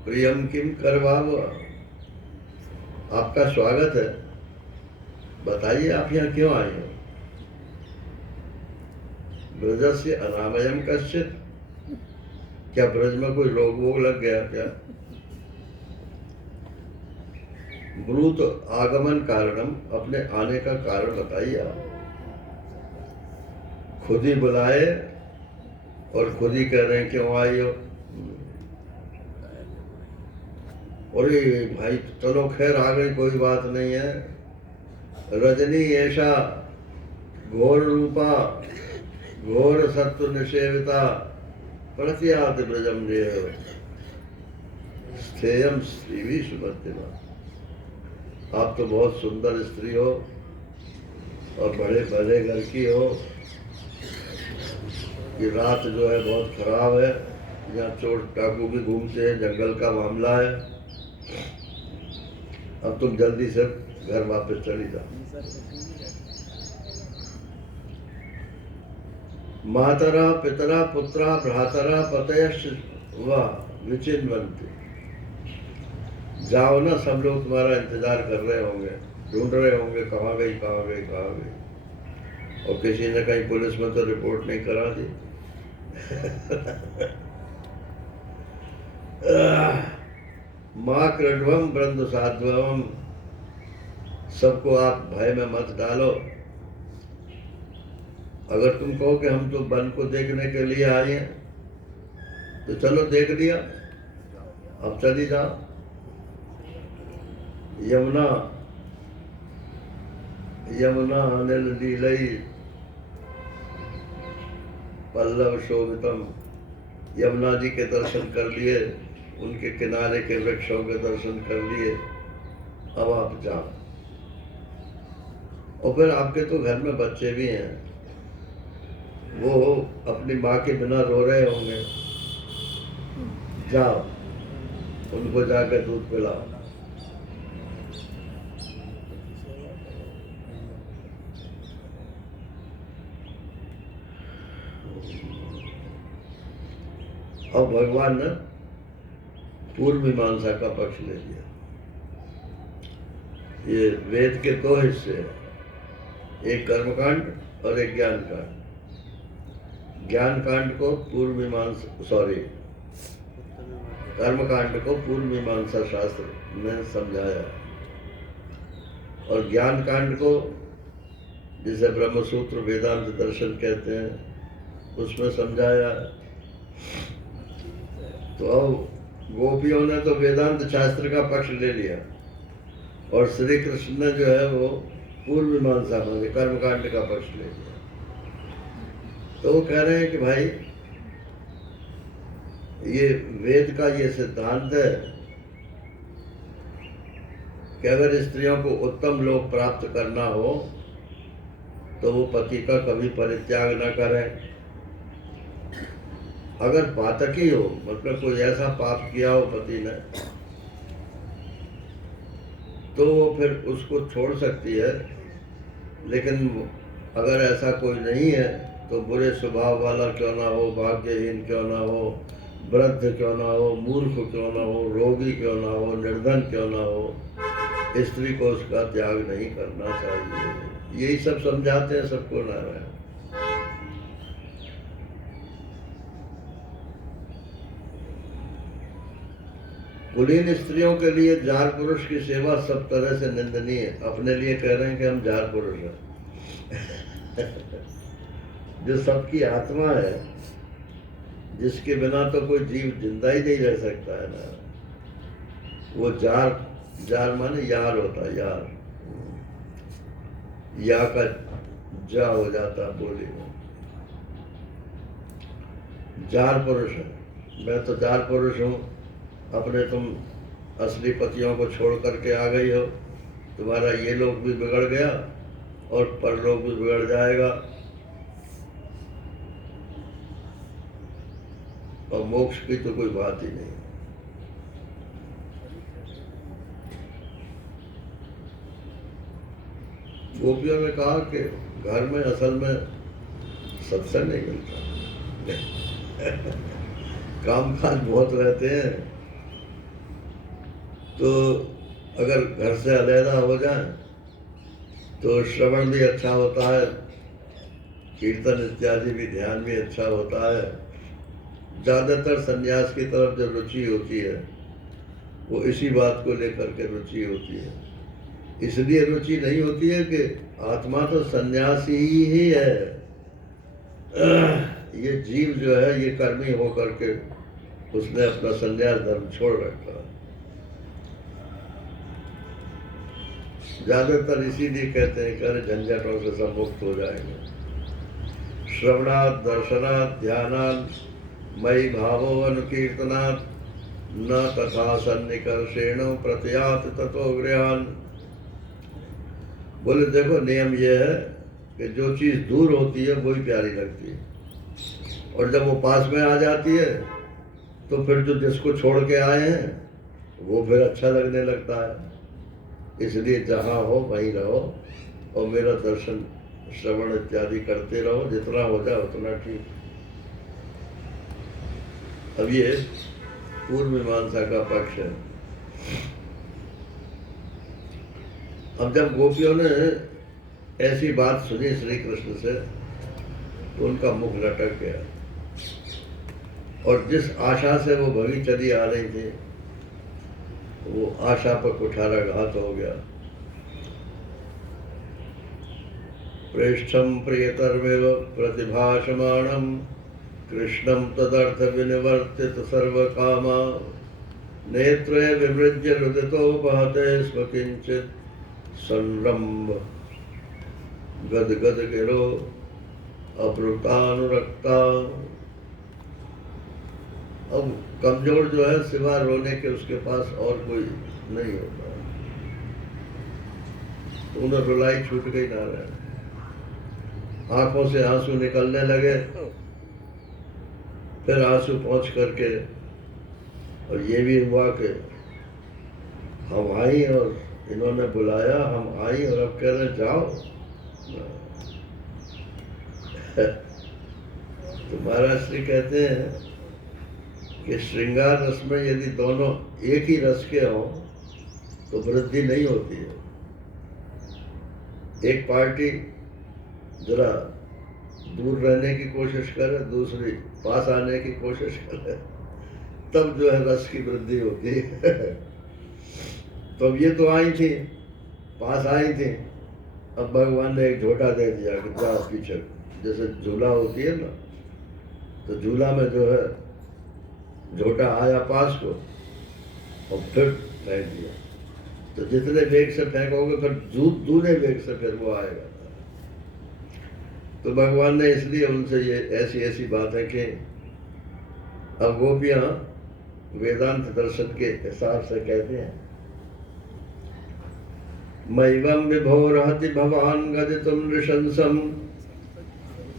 प्रियम किम करवाव। आपका स्वागत है, बताइए आप यहाँ क्यों आए हो। ब्रजस्य अनामयम कश्चित, क्या ब्रज में कोई रोग वोग लग गया क्या। ब्रूत आगमन कारणम, अपने आने का कारण बताइए आप। खुद ही बुलाए और खुद ही कह रहे हैं क्यों आई हो। अरे भाई चलो खैर आ गई, कोई बात नहीं है। रजनी ऐसा घोर रूपा घोर सत्व निषेविता प्रत्यात ब्रजम देव स्थेयम स्त्री भी सुमतिमा। आप तो बहुत सुंदर स्त्री हो और बड़े भले घर की हो। ये रात जो है बहुत खराब है, यहाँ चोर डाकू भी घूमते हैं, जंगल का मामला है। अब तुम जल्दी से घर वापस चली जाओ। मातरा पितरा पुत्रा भ्रातरा पतयश्च वा विचिन्वन्ति। जाओ ना, सब लोग तुम्हारा इंतजार कर रहे होंगे, ढूंढ रहे होंगे कहाँ गई कहाँ गई कहाँ गई। और किसी ने कहीं पुलिस में तो रिपोर्ट नहीं करा दी। माँ कृड्वम ब्रंद साध्वम, सबको आप भय में मत डालो। अगर तुम कहो कि हम तो वन को देखने के लिए आए हैं, तो चलो देख लिया, अब चली जाओ। यमुना यमुना अनिल लीलई पल्लव शोभितम, यमुना जी के दर्शन कर लिए, उनके किनारे के वृक्षों के दर्शन कर लिए, अब आप जाओ। और फिर आपके तो घर में बच्चे भी हैं, वो अपनी माँ के बिना रो रहे होंगे, जाओ उनको जाकर दूध पिलाओ। अब भगवान ने पूर्व मीमांसा का पक्ष ले लिया। ये वेद के दो हिस्से हैं, एक कर्मकांड और एक ज्ञान कांड। ज्ञान कांड को पूर्व मीमांसा कर्मकांड को पूर्व मीमांसा शास्त्र ने समझाया, और ज्ञान कांड को जिसे ब्रह्मसूत्र वेदांत दर्शन कहते हैं उसमें समझाया। तो अब गोपियों ने तो वेदांत शास्त्र का पक्ष ले लिया और श्री कृष्ण ने जो है वो पूर्व मीमांसा मांगे, कर्मकांड का पक्ष ले लिया। तो वो कह रहे हैं कि भाई ये वेद का ये सिद्धांत है कि अगर स्त्रियों को उत्तम लोक प्राप्त करना हो तो वो पति का कभी परित्याग न करें। अगर पातकी हो, मतलब कोई ऐसा पाप किया हो पति ने, तो वो फिर उसको छोड़ सकती है। लेकिन अगर ऐसा कोई नहीं है तो बुरे स्वभाव वाला क्यों ना हो, भाग्यहीन क्यों ना हो, वृद्ध क्यों ना हो, मूर्ख क्यों ना हो, रोगी क्यों ना हो, निर्धन क्यों ना हो, स्त्री को उसका त्याग नहीं करना चाहिए। यही सब समझाते हैं सबको नारायण। कुलीन स्त्रियों के लिए जार पुरुष की सेवा सब तरह से निंदनीय है। अपने लिए कह रहे हैं कि हम जार पुरुष हैं। जो सबकी आत्मा है, जिसके बिना तो कोई जीव जिंदा ही नहीं रह सकता है ना, वो जार माने यार होता है, यार। या का जा हो जाता बोली में, जार पुरुष है। मैं तो जार पुरुष हूँ, अपने तुम असली पतियों को छोड़ करके आ गई हो, तुम्हारा ये लोग भी बिगड़ गया और परलोक भी बिगड़ जाएगा, और मोक्ष की तो कोई बात ही नहीं। गोपियों ने कहा कि घर में असल में सत्संग नहीं मिलता। काम काज बहुत रहते हैं, तो अगर घर से अलहदा हो जाए तो श्रवण भी अच्छा होता है, कीर्तन इत्यादि भी ध्यान भी अच्छा होता है। ज़्यादातर सन्यास की तरफ जो रुचि होती है वो इसी बात को लेकर के रुचि होती है। इसलिए रुचि नहीं होती है कि आत्मा तो सन्यासी ही है, ये जीव जो है ये कर्मी होकर के उसने अपना सन्यास धर्म छोड़ रखा। ज्यादातर इसीलिए कहते हैं कि अरे झंझटों से सब मुक्त हो जाएंगे। श्रवणात् दर्शनात् ध्यानात् मयि भावो अनुकीर्तनात् न तथा सन्निकर्षेण प्रत्यात ततो गृहान। बोले देखो नियम यह है कि जो चीज़ दूर होती है वही प्यारी लगती है, और जब वो पास में आ जाती है तो फिर जो जिसको छोड़ के आए हैं वो फिर अच्छा लगने लगता है। इसलिए जहाँ हो वहीं रहो और मेरा दर्शन श्रवण इत्यादि करते रहो, जितना हो जाए उतना ठीक। अब ये पूर्व मीमांसा का पक्ष है। अब जब गोपियों ने ऐसी बात सुनी श्री कृष्ण से तो उनका मुख लटक गया, और जिस आशा से वो भगी चली आ रही थी वो आशा पर कुठाराघात हो गया। प्रेष्ठम प्रियतरमेव प्रतिभाषमाणम कृष्णम तदर्थ विनिवर्तित सर्वकामा नेत्रे विमृज्य हृदितोपहते स्म किंचित संरम्भ गदगद गिरो अप्रुतानुरक्ता। अब कमजोर जो है सिवा रोने के उसके पास और कोई नहीं होता, तो उन्हें रुलाई छूट गई नारायण। आंखों से आंसू निकलने लगे, फिर आंसू पहुंच करके और ये भी हुआ कि हम आई और इन्होंने बुलाया, हम आई और अब कह रहे जाओ। तो महाराज श्री कहते हैं कि श्रृंगार रस में यदि दोनों एक ही रस के हों तो वृद्धि नहीं होती है। एक पार्टी जरा दूर रहने की कोशिश करे, दूसरी पास आने की कोशिश करे, तब जो है रस की वृद्धि होती है। तो अब ये तो आई थी, पास आई थी, अब भगवान ने एक झोटा दे दिया कि जा पीछे, जैसे झूला होती है ना, तो झूला में जो है झोटा आया पास को और फिर फेंक दिया। तो जितने वेग से फेंकोगे फिर दूसरे वेग से फिर वो आएगा। तो भगवान ने इसलिए उनसे ये ऐसी ऐसी बातें की। अब गोपियां वेदांत दर्शन के हिसाब से कहते हैं, मैवं विभो रहति भवान गदितुं नृशंसं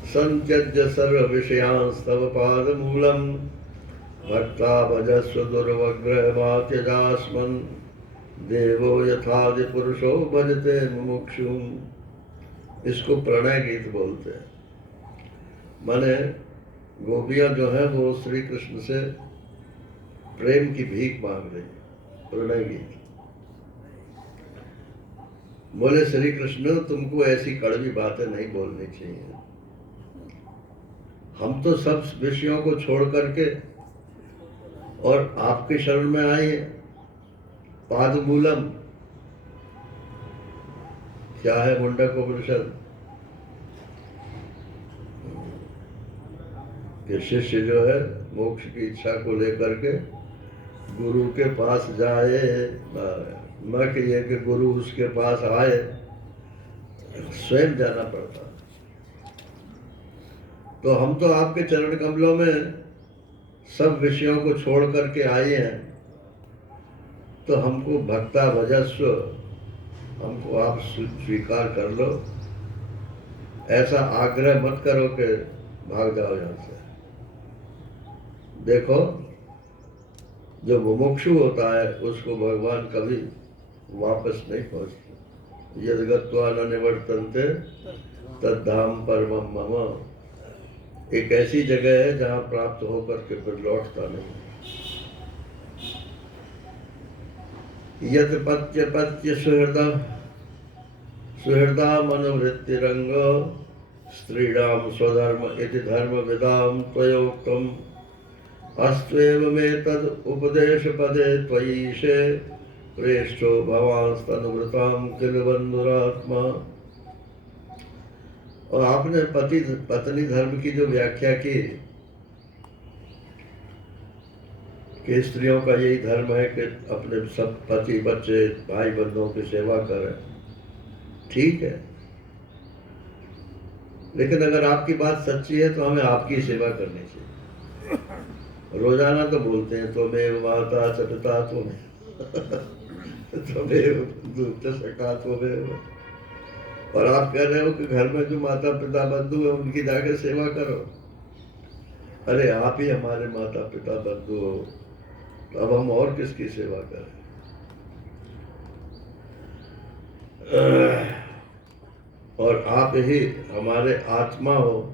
संत्यज्य सर्व विषयांस्तव पादमूलम् भक्ता भजस्व दुर्वग्रहमात्यजास्मन् देवो यथादि पुरुषो भजते मुमुक्षुम्। इसको प्रणय गीत बोलते हैं। माने गोपियां जो है वो श्री कृष्ण से प्रेम की भीख मांग रही है, प्रणय गीत। बोले श्री कृष्ण तुमको ऐसी कड़वी बातें नहीं बोलनी चाहिए। हम तो सब विषयों को छोड़ करके और आपके शरण में आए हैं। पादमूलम क्या है? मुंडकोपनिषद कि शिष्य जो है मोक्ष की इच्छा को लेकर के गुरु के पास जाए, न कि ये कि गुरु उसके पास आए, स्वयं जाना पड़ता। तो हम तो आपके चरण कमलों में सब विषयों को छोड़ करके आए हैं, तो हमको भक्ता भजस्व, हमको आप स्वीकार कर लो। ऐसा आग्रह मत करो कि भाग जाओ यहाँ से। देखो जो मुमुक्षु होता है उसको भगवान कभी वापस नहीं पहुँचते। यद गत्वा न निवर्तन्ते तद्धाम परमं मम। एक ऐसी जगह है जहाँ प्राप्त होकर के फिर लौटता नहीं। यत पत्य पत्य सुहृदा मनोवृत्तिरंग स्त्रीणाम स्वधर्म इति धर्म विदाम त्वयोक्तम अस्त्वेव में तद उपदेश पदे त्वयीशे प्रेष्ठो भवांस्तनुवृताम किल बंधुरात्मा। और आपने पति पत्नी धर्म की जो व्याख्या की कि स्त्रियों का यही धर्म है कि अपने सब पति बच्चे भाई बंधुओं की सेवा करें, ठीक है। लेकिन अगर आपकी बात सच्ची है तो हमें आपकी सेवा करनी चाहिए। रोजाना तो बोलते हैं त्वमेव माता च पिता त्वमेव बंधु च सखा त्वमेव, और आप कह रहे हो कि घर में जो माता पिता बंधु है उनकी जाकर सेवा करो। अरे आप ही हमारे माता पिता बंधु हो, तो अब हम और किसकी सेवा करें? और आप ही हमारे आत्मा हो।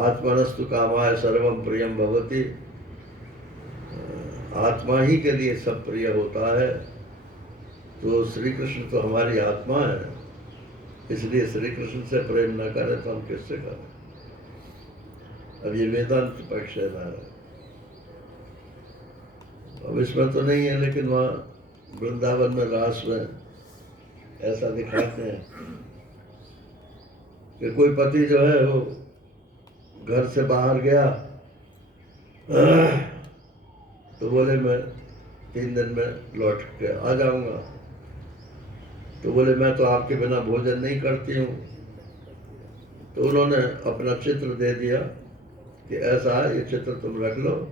आत्मनस्तु कामाय सर्वम प्रियम भवति। आत्मा ही के लिए सब प्रिय होता है। तो श्री कृष्ण तो हमारी आत्मा है, इसलिए श्री कृष्ण से प्रेम न करें तो हम किससे करें? अब ये वेदांत पक्ष है ना। अब इसमें तो नहीं है, लेकिन वहाँ वृंदावन में रास में ऐसा दिखाते हैं कि कोई पति जो है वो घर से बाहर गया तो बोले मैं 3 दिन में लौट के आ जाऊंगा। तो बोले मैं तो आपके बिना भोजन नहीं करती हूँ। तो उन्होंने अपना चित्र दे दिया कि ऐसा है, ये चित्र तुम रख लो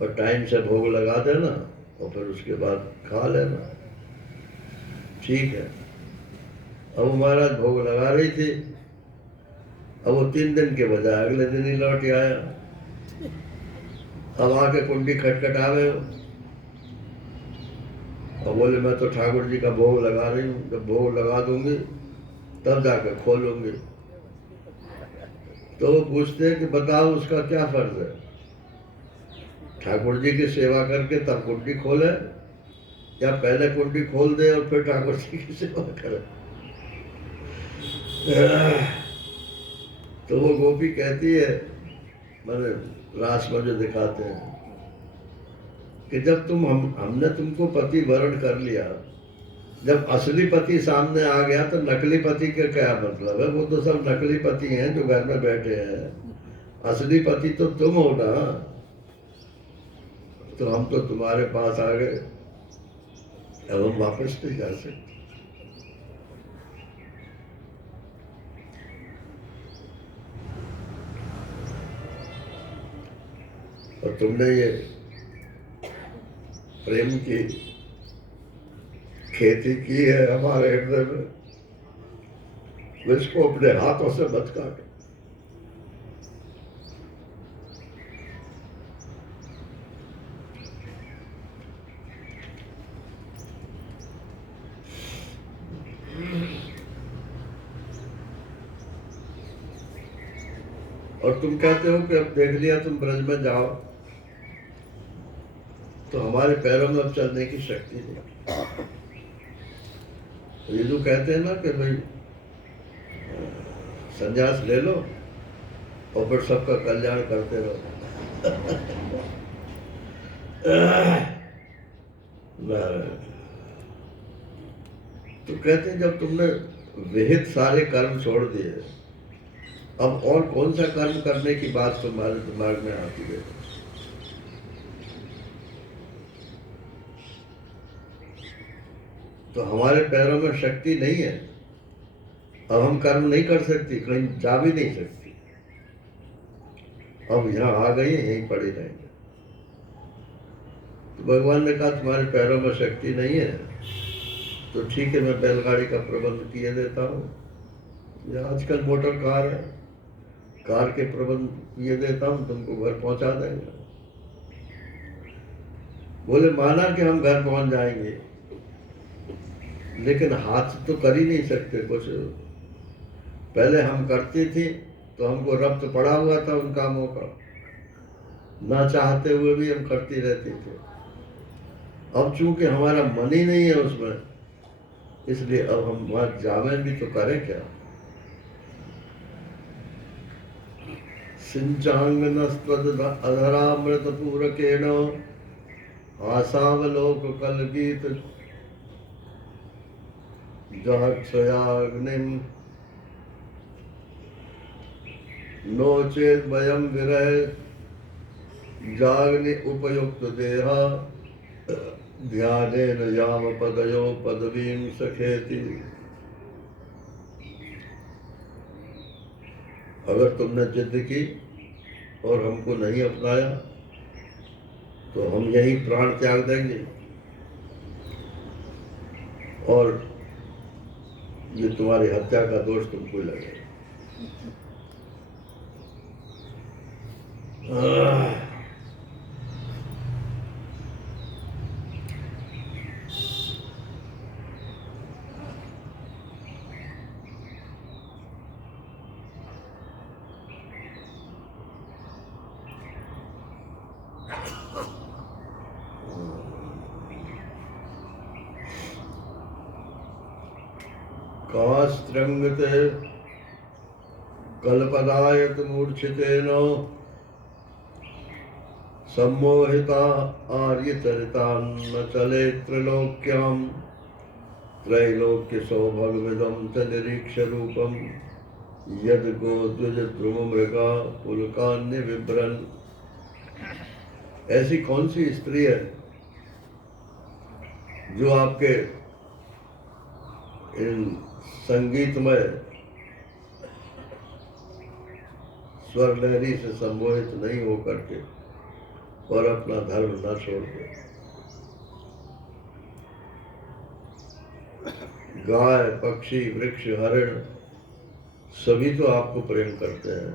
और टाइम से भोग लगा देना और फिर उसके बाद खा लेना, ठीक है। अब वो महाराज भोग लगा रही थी। अब वो 3 दिन के बजाय अगले दिन ही लौट आया। अब आके कुंडी खटखटावे हो और बोले मैं तो ठाकुर जी का भोग लगा रही हूँ, जब भोग लगा दूंगी तब जाकर खोलूंगी। तो वो पूछते हैं कि बताओ उसका क्या फर्ज है, ठाकुर जी की सेवा करके तब कुंडी खोले या पहले कुंडी खोल दे और फिर ठाकुर जी की सेवा करे? तो वो गोपी कहती है, मैंने रास में जो दिखाते हैं कि जब हमने तुमको पति वर्ण कर लिया, जब असली पति सामने आ गया तो नकली पति का क्या मतलब है? वो तो सब नकली पति हैं जो घर में बैठे हैं। असली पति तो तुम हो ना। तो हम तो तुम्हारे पास आ गए, अब हम वापस नहीं जा सकते। और तुमने ये प्रेम की खेती की है हमारे हृदय में, इसको अपने हाथों से मत काटो। और तुम कहते हो कि अब देख लिया, तुम ब्रज में जाओ, तो हमारे पैरों में अब चलने की शक्ति नहीं। ये जो कहते हैं ना कि भाई संन्यास ले लो और फिर सबका कल्याण करते रहो। तो कहते हैं जब तुमने विहित सारे कर्म छोड़ दिए, अब और कौन सा कर्म करने की बात तुम्हारे दिमाग में आती है? तो हमारे पैरों में शक्ति नहीं है, अब हम कर्म नहीं कर सकती, कहीं जा भी नहीं सकती। अब यहाँ आ गई, यहीं पड़ी रहेंगे। तो भगवान ने कहा तुम्हारे पैरों में शक्ति नहीं है, तो ठीक है, मैं बैलगाड़ी का प्रबंध किए देता हूँ, या आजकल मोटर कार है, कार के प्रबंध किए देता हूँ, तुमको घर पहुंचा देंगे। बोले माना कि हम घर पहुंच जाएंगे, लेकिन हाथ तो कर ही नहीं सकते कुछ। पहले हम करती थी तो हमको रब्त पड़ा हुआ था उन कामों का, ना चाहते हुए भी हम करती रहती थी। अब चूंकि हमारा मन ही नहीं है उसमें, इसलिए अब हम वहां जावे भी तो करें क्या? सिंचांगनस्त्वद अधरामृत पूरकेण आसावलोक कलगीत जहक्षयाग्निम नो चेत वयम विरह जाग्नि उपयुक्त देहा ध्यानेन याम पदयो पदवीं सखेति। अगर तुमने जिद की और हमको नहीं अपनाया तो हम यही प्राण त्याग देंगे, और ये तुम्हारी हत्या का दोष तुमको लगेगा। कास्त्रंगते कल्पनायत मूर्छितेन सम्मोहिता आर्यचरितान्न चले त्रैलोक्यां त्रैलोक्य सौभगमिदं च निरीक्ष रूपं यद गोद्विज ध्रुव मृगा पुलकान्य विभ्रन। ऐसी कौन सी स्त्री है जो आपके इन संगीतमय स्वर लहरी से सम्मोहित नहीं होकर के और अपना धर्म न छोड़ दे? गाय, पक्षी, वृक्ष, हरिण सभी तो आपको प्रेम करते हैं,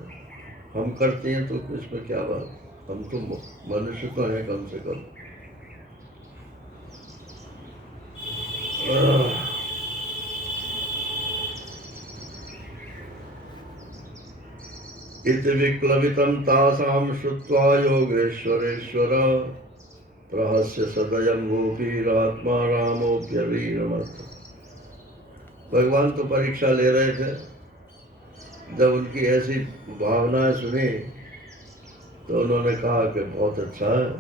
हम करते हैं तो इसमें क्या बात? हम तो मनुष्य तो हैं कम से कम। इति विक्लवितं तासां श्रुत्वा योगेश्वरेश्वर प्रहस्य सदयं गोपीरात्मा रामोऽप्यवीरमत्। भगवान तो परीक्षा ले रहे थे, जब उनकी ऐसी भावनाएं सुनी तो उन्होंने कहा कि बहुत अच्छा है,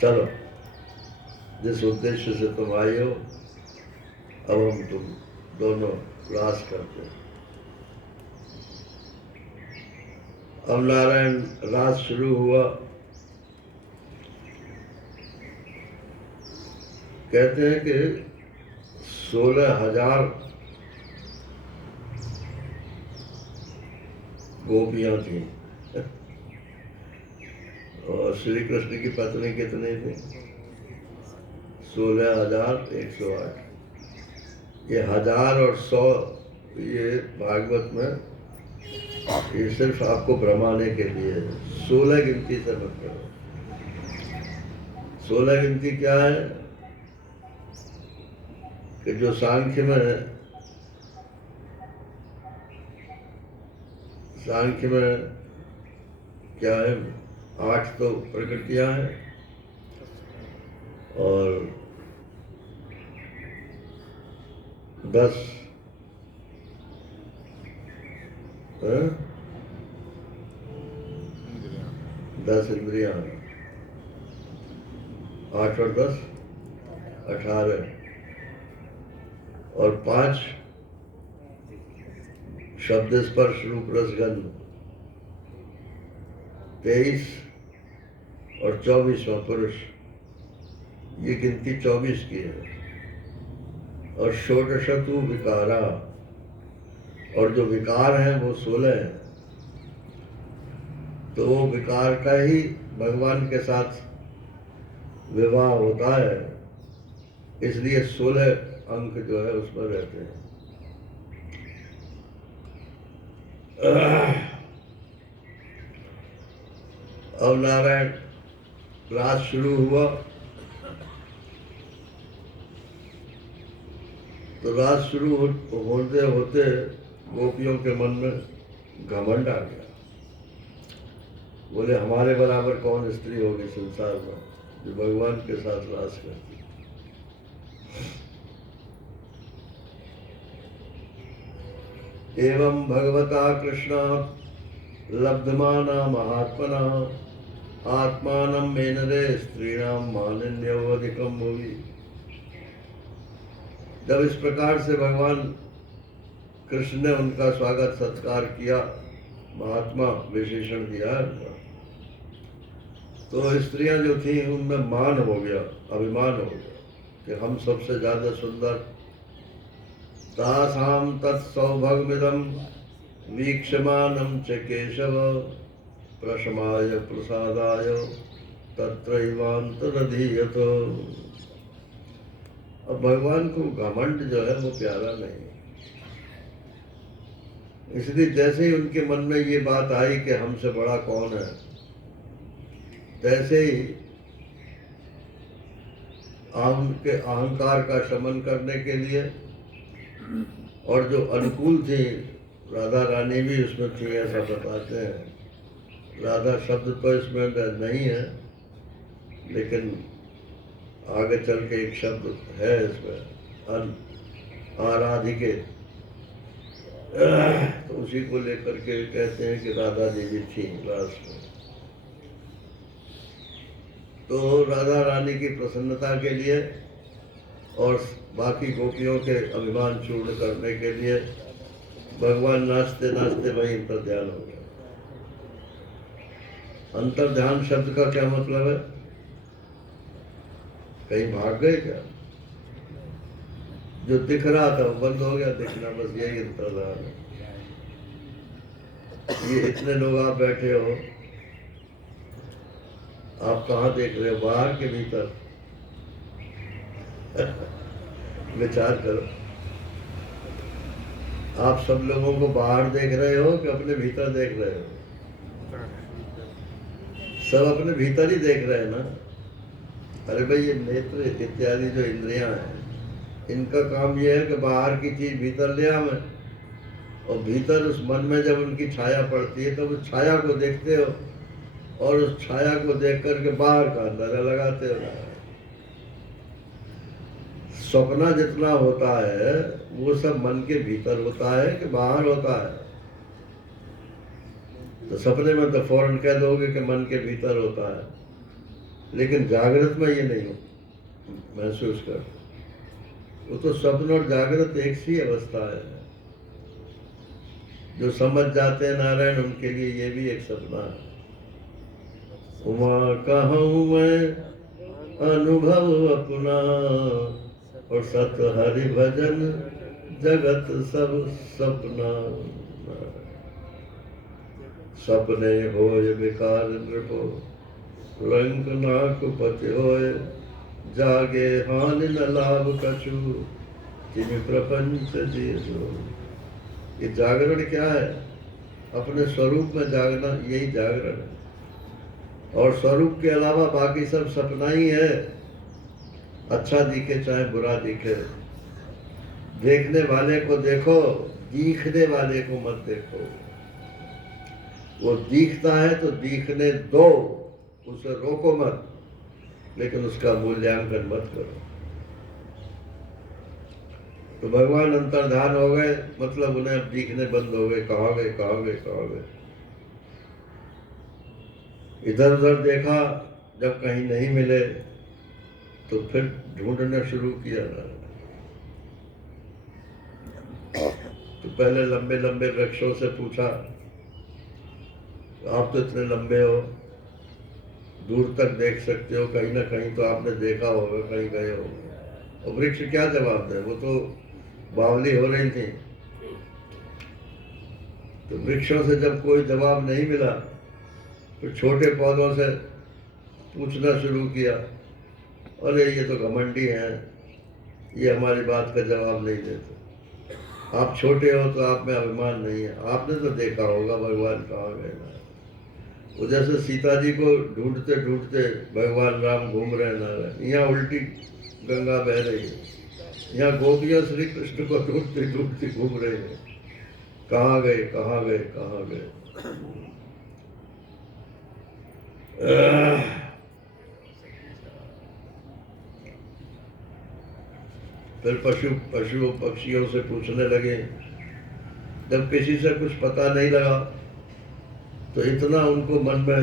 चलो जिस उद्देश्य से तुम आई हो, अब हम तुम दोनों रास करते हैं। अब नारायण रास शुरू हुआ। कहते हैं कि 16,000 गोपियां थी और श्री कृष्ण की पत्नी कितनी थी? 16,108। ये 1000 और 100 ये भागवत में ये सिर्फ आपको भ्रमाने के लिए है। 16 गिनती से मत करो। 16 गिनती क्या है कि जो सांख्य में क्या है, 8 तो प्रकृतियां हैं और 10 10 इंद्रियां हैं। 8 और 10 18 और 5 शब्द स्पर्श रूप रस गंध 23 और 24वां पुरुष, ये गिनती 24 की है। और षोडशतु विकारा, और जो विकार हैं वो 16 हैं। तो वो विकार का ही भगवान के साथ विवाह होता है, इसलिए 16 अंक जो है उसमें रहते हैं। अब नारायण रात शुरू हुआ तो रात शुरू होते होते गोपियों के मन में घमंड आ गया। बोले हमारे बराबर कौन स्त्री होगी संसार में जो भगवान के साथ रास करती। एवं भगवता कृष्णा लब्धमाना महात्मना आत्मानं मेनरे स्त्रीणां मानिन्यवधिकं भुवि। जब इस प्रकार से भगवान कृष्ण ने उनका स्वागत सत्कार किया, महात्मा विशेषण दिया, तो स्त्रियां जो थी उनमें मान हो गया, अभिमान हो गया कि हम सबसे ज्यादा सुंदर। तासां तत्सौभगमिदं वीक्षमानं च केशव प्रशमाय प्रसादाय तत्रैवान्तरधीयत। अब भगवान को घमंड जो है वो प्यारा नहीं, इसलिए जैसे ही उनके मन में ये बात आई कि हमसे बड़ा कौन है, तैसे ही उनके अहंकार का शमन करने के लिए, और जो अनुकूल थी राधा रानी भी उसमें थी ऐसा बताते हैं। राधा शब्द तो इसमें नहीं है, लेकिन आगे चल के एक शब्द है इसमें, आराधिके, तो उसी को लेकर के कहते हैं कि राधा जी भी थी लास्ट में। तो राधा रानी की प्रसन्नता के लिए और बाकी गोपियों के अभिमान चूर्ण करने के लिए भगवान नाचते नाचते वहीं पर ध्यान हो गया। अंतर ध्यान शब्द का क्या मतलब है? कहीं भाग गए क्या? जो दिख रहा था वो बंद हो गया दिखना, बस यही अंतर ध्यान है। ये इतने लोग आप बैठे हो, आप कहाँ देख रहे हो, बाहर के भीतर? विचार करो, आप सब लोगों को बाहर देख रहे हो कि अपने भीतर देख रहे हो? सब अपने भीतर ही देख रहे हैं ना। अरे भाई, ये नेत्र इत्यादि जो इंद्रियां हैं, इनका काम ये है कि बाहर की चीज भीतर ले आवे, और भीतर उस मन में जब उनकी छाया पड़ती है तो उस छाया को देखते हो, और उस छाया को देख करके बाहर का अंदाजा लगाते हो। सपना जितना होता है वो सब मन के भीतर होता है कि बाहर होता है? तो सपने में तो फौरन कह दोगे कि मन के भीतर होता है, लेकिन जागृत में ये नहीं महसूस कर। वो तो स्वप्न और जागृत एक सी अवस्था है। जो समझ जाते हैं नारायण, उनके लिए ये भी एक सपना है। उमा कहूँ मैं अनुभव अपना, और सत हरि भजन जगत सब सपना। सपने होय विकार नृपो, लंक नाक पति होय। जागे हानि न लाभ कछु, तिन प्रपंच जियो। ये जागरण क्या है? अपने स्वरूप में जागना, यही जागरण है। और स्वरूप के अलावा बाकी सब सपना ही है। अच्छा दिखे चाहे बुरा दिखे, देखने वाले को देखो, दिखने वाले को मत देखो। वो दिखता है तो दिखने दो, उसे रोको मत, लेकिन उसका मूल्यांकन मत करो। तो भगवान अंतर्धान हो गए, मतलब उन्हें अब दिखने बंद हो गए। कहाँ गए, कहाँ गए, कहाँ गए? इधर उधर देखा, जब कहीं नहीं मिले तो फिर ढूंढना शुरू किया। तो पहले लंबे लंबे वृक्षों से पूछा, आप तो इतने लंबे हो, दूर तक देख सकते हो, कहीं ना कहीं तो आपने देखा होगा, कहीं गए हो। और वृक्ष क्या जवाब दे? वो तो बावली हो रही थी। तो वृक्षों से जब कोई जवाब नहीं मिला, तो छोटे पौधों से पूछना शुरू किया। अरे ये तो घमंडी हैं, ये हमारी बात का जवाब नहीं देते। आप छोटे हो तो आप में अभिमान नहीं है। आपने तो देखा होगा भगवान कहाँ गए ना। वो जैसे सीता जी को ढूंढते ढूंढते भगवान राम घूम रहे ना, यहाँ उल्टी गंगा बह रही है, यहाँ गोपियाँ श्री कृष्ण को ढूंढते ढूंढते घूम रहे हैं। कहाँ गए, कहाँ गए, कहाँ गए? फिर पशु पक्षियों से पूछने लगे। जब किसी से कुछ पता नहीं लगा तो इतना उनको मन में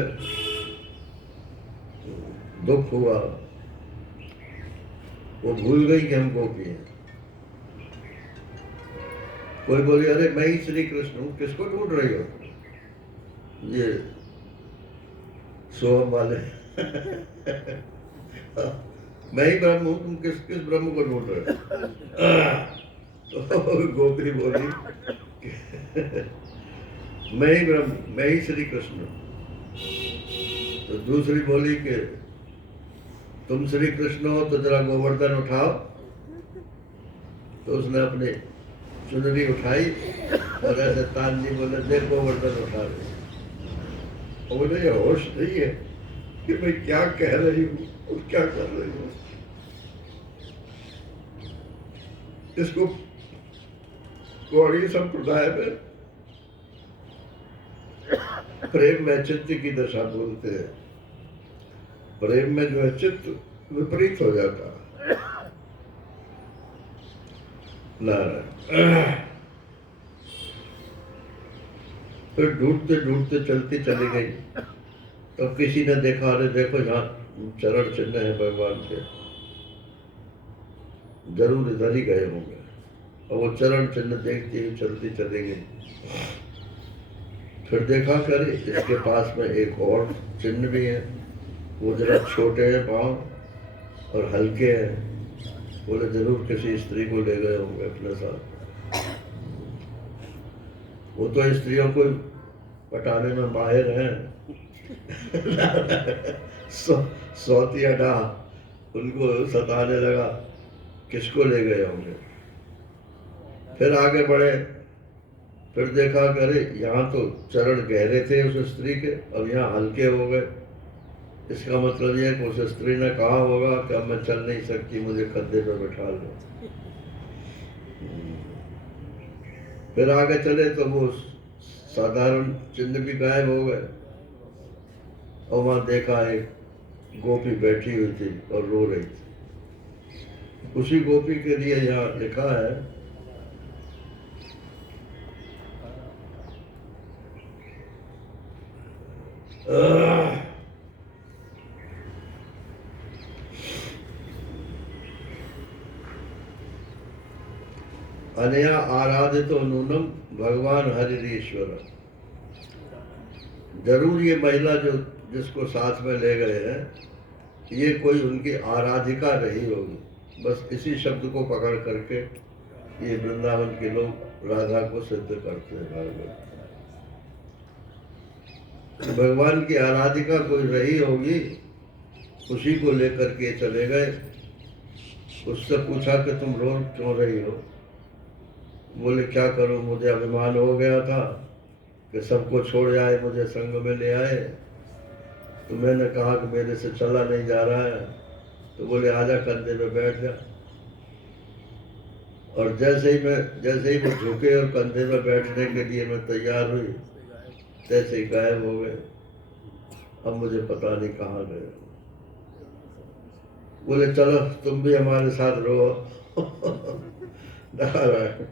दुख हुआ, वो भूल गई कि हम गोपी हैं। कोई बोली, अरे मैं ही श्री कृष्ण हूँ, किसको ढूंढ रही हो? ये सोहम वाले मैं ही ब्रह्म हूँ, तुम किस ब्रह्म को ढूंढ रहे हो? तो गोपी बोली मैं ही ब्रह्म, मैं ही श्री कृष्ण। तो दूसरी बोली कि तुम श्री कृष्ण हो तो जरा गोवर्धन उठाओ। तो उसने अपनी चुनरी उठाई और ऐसे तान जी बोले, देख गोवर्धन उठा रहे। और बोले, ये होश नहीं है कि मैं क्या कह रही हूँ और क्या कर रही हूँ। इसको गौड़ी संप्रदाय में प्रेम में चित्त की दशा बोलते हैं। प्रेम में जो है चित्त विपरीत हो जाता है। नारायण। फिर ढूंढते ढूंढते चलती चली गई। तो किसी ने देखा, अरे देखो यहाँ चरण चिन्ह है भगवान के, जरूर इधर ही गए होंगे। और वो चरण चिन्ह देखती हुई चलती चली गई। फिर देखा करे इसके पास में एक और चिन्ह भी है, वो जरा छोटे हैं पाँव और हल्के हैं। बोले जरूर किसी स्त्री को ले गए होंगे अपने साथ। वो तो स्त्रियों को पटाने में माहिर हैं। सौतिया डा उनको सताने लगा, किसको ले गए होंगे। फिर आगे बढ़े, फिर देखा करे यहाँ तो चरण गहरे थे उस स्त्री के, अब यहाँ हल्के हो गए। इसका मतलब यह है कि उस स्त्री ने कहा होगा कि अब मैं चल नहीं सकती, मुझे कंधे पे बैठा लो। फिर आगे चले तो वो साधारण चिन्ह भी गायब हो गए। और वहां देखा एक गोपी बैठी हुई थी और रो रही थी। उसी गोपी के लिए यहाँ लिखा है, अनया आराधितो नूनम भगवान हरिश्वर। जरूर ये महिला जो जिसको साथ में ले गए हैं, ये कोई उनकी आराधिका रही होगी। बस इसी शब्द को पकड़ करके ये वृंदावन के लोग राधा को सिद्ध करते हैं। भागवत भगवान की आराधिका कोई रही होगी, उसी को लेकर के चले गए। उससे पूछा कि तुम रो क्यों रही हो? बोले क्या करूं, मुझे अभिमान हो गया था कि सबको छोड़ आए, मुझे संग में ले आए, तो मैंने कहा कि मेरे से चला नहीं जा रहा है। तो बोले आजा कंधे पे बैठ जा। और जैसे ही वो झुके और कंधे पे बैठने के लिए मैं तैयार हुई, तैसे ही गायब हो गए। अब मुझे पता नहीं कहाँ गए। बोले चलो तुम भी हमारे साथ रहो। नारायण।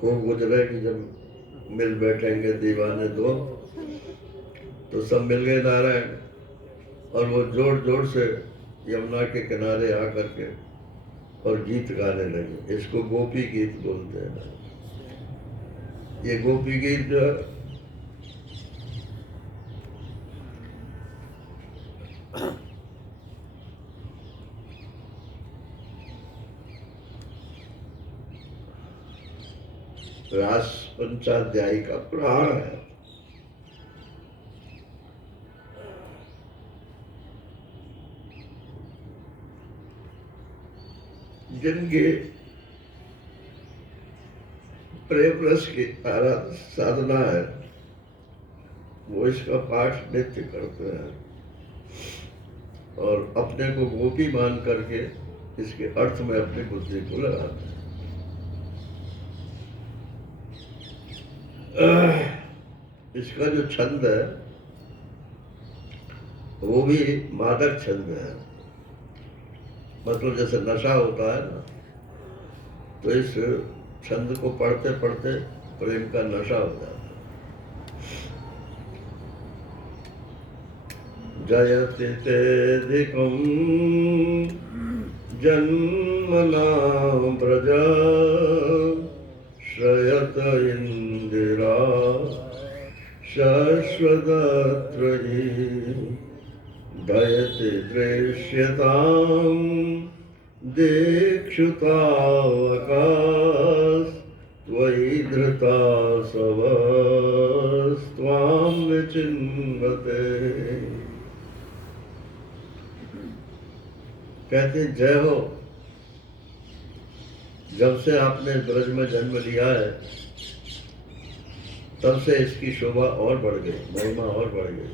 खूब गुजरेगी जब मिल बैठेंगे दीवाने दो, तो सब मिल गए नारायण। और वो जोर जोर से यमुना के किनारे आकर के और गीत गाने लगे। इसको गोपी गीत बोलते हैं। ये गोपी गीत जो है रास पंचाध्यायी का प्राण है। जिनके प्रेम रस की साधना है, वो इसका पाठ नित्य करते हैं और अपने को गोपी मान करके इसके अर्थ में अपनी बुद्धि को लगाते हैं। इसका जो छंद है वो भी मादक छंद है। मतलब जैसे नशा होता है ना, तो इस छंद को पढ़ते पढ़ते प्रेम का नशा हो जाता है। जयति तेधिकं जन्मना प्रजा श्रयत इंदिरा शाश्वतत्रयी दयति दृश्यतां दीक्षुतावकाश त्वयि धृता सवस्त्वां विचिन्वते। कहते जय हो, जब से आपने ब्रज में जन्म लिया है तब से इसकी शोभा और बढ़ गई, महिमा और बढ़ गई।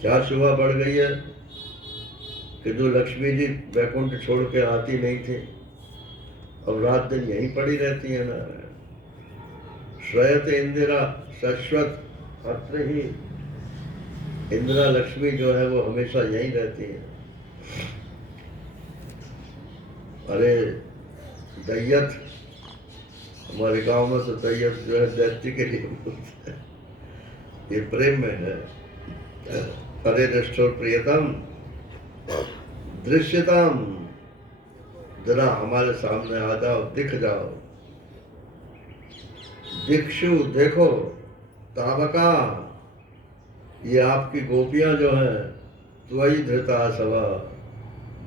क्या शोभा बढ़ गई है कि जो लक्ष्मी जी वैकुंठ छोड़ के आती नहीं थी, अब रात दिन यहीं पड़ी रहती है नारायण। श्रयत इंदिरा शाश्वत अत्र ही। इंदिरा लक्ष्मी जो है वो हमेशा यहीं रहती है। अरे दैयत, हमारे गांव में तो दैयत जो है दैत्य के लिए बोलते हैं। ये प्रेम में है। अरे निष्ठुर प्रियतम दृश्यताम, जरा हमारे सामने आ जाओ, दिख जाओ। दिक्षु देखो, तावका ये आपकी गोपियां जो हैं, त्वयि धृता सवा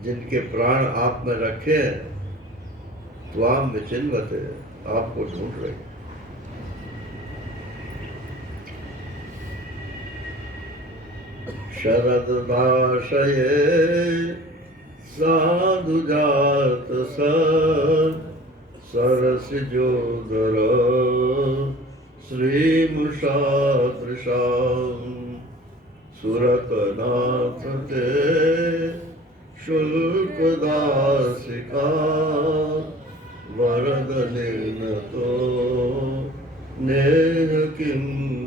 जिनके प्राण आप में रखे, त्वाम विचिन्वते आपको ढूंढ रहे। शरद भाषये साधु जात सरस जोदर श्रीमुषादृशां सुरतनाथ ते शुल्कदासिका वरद निर्णतो नेह किं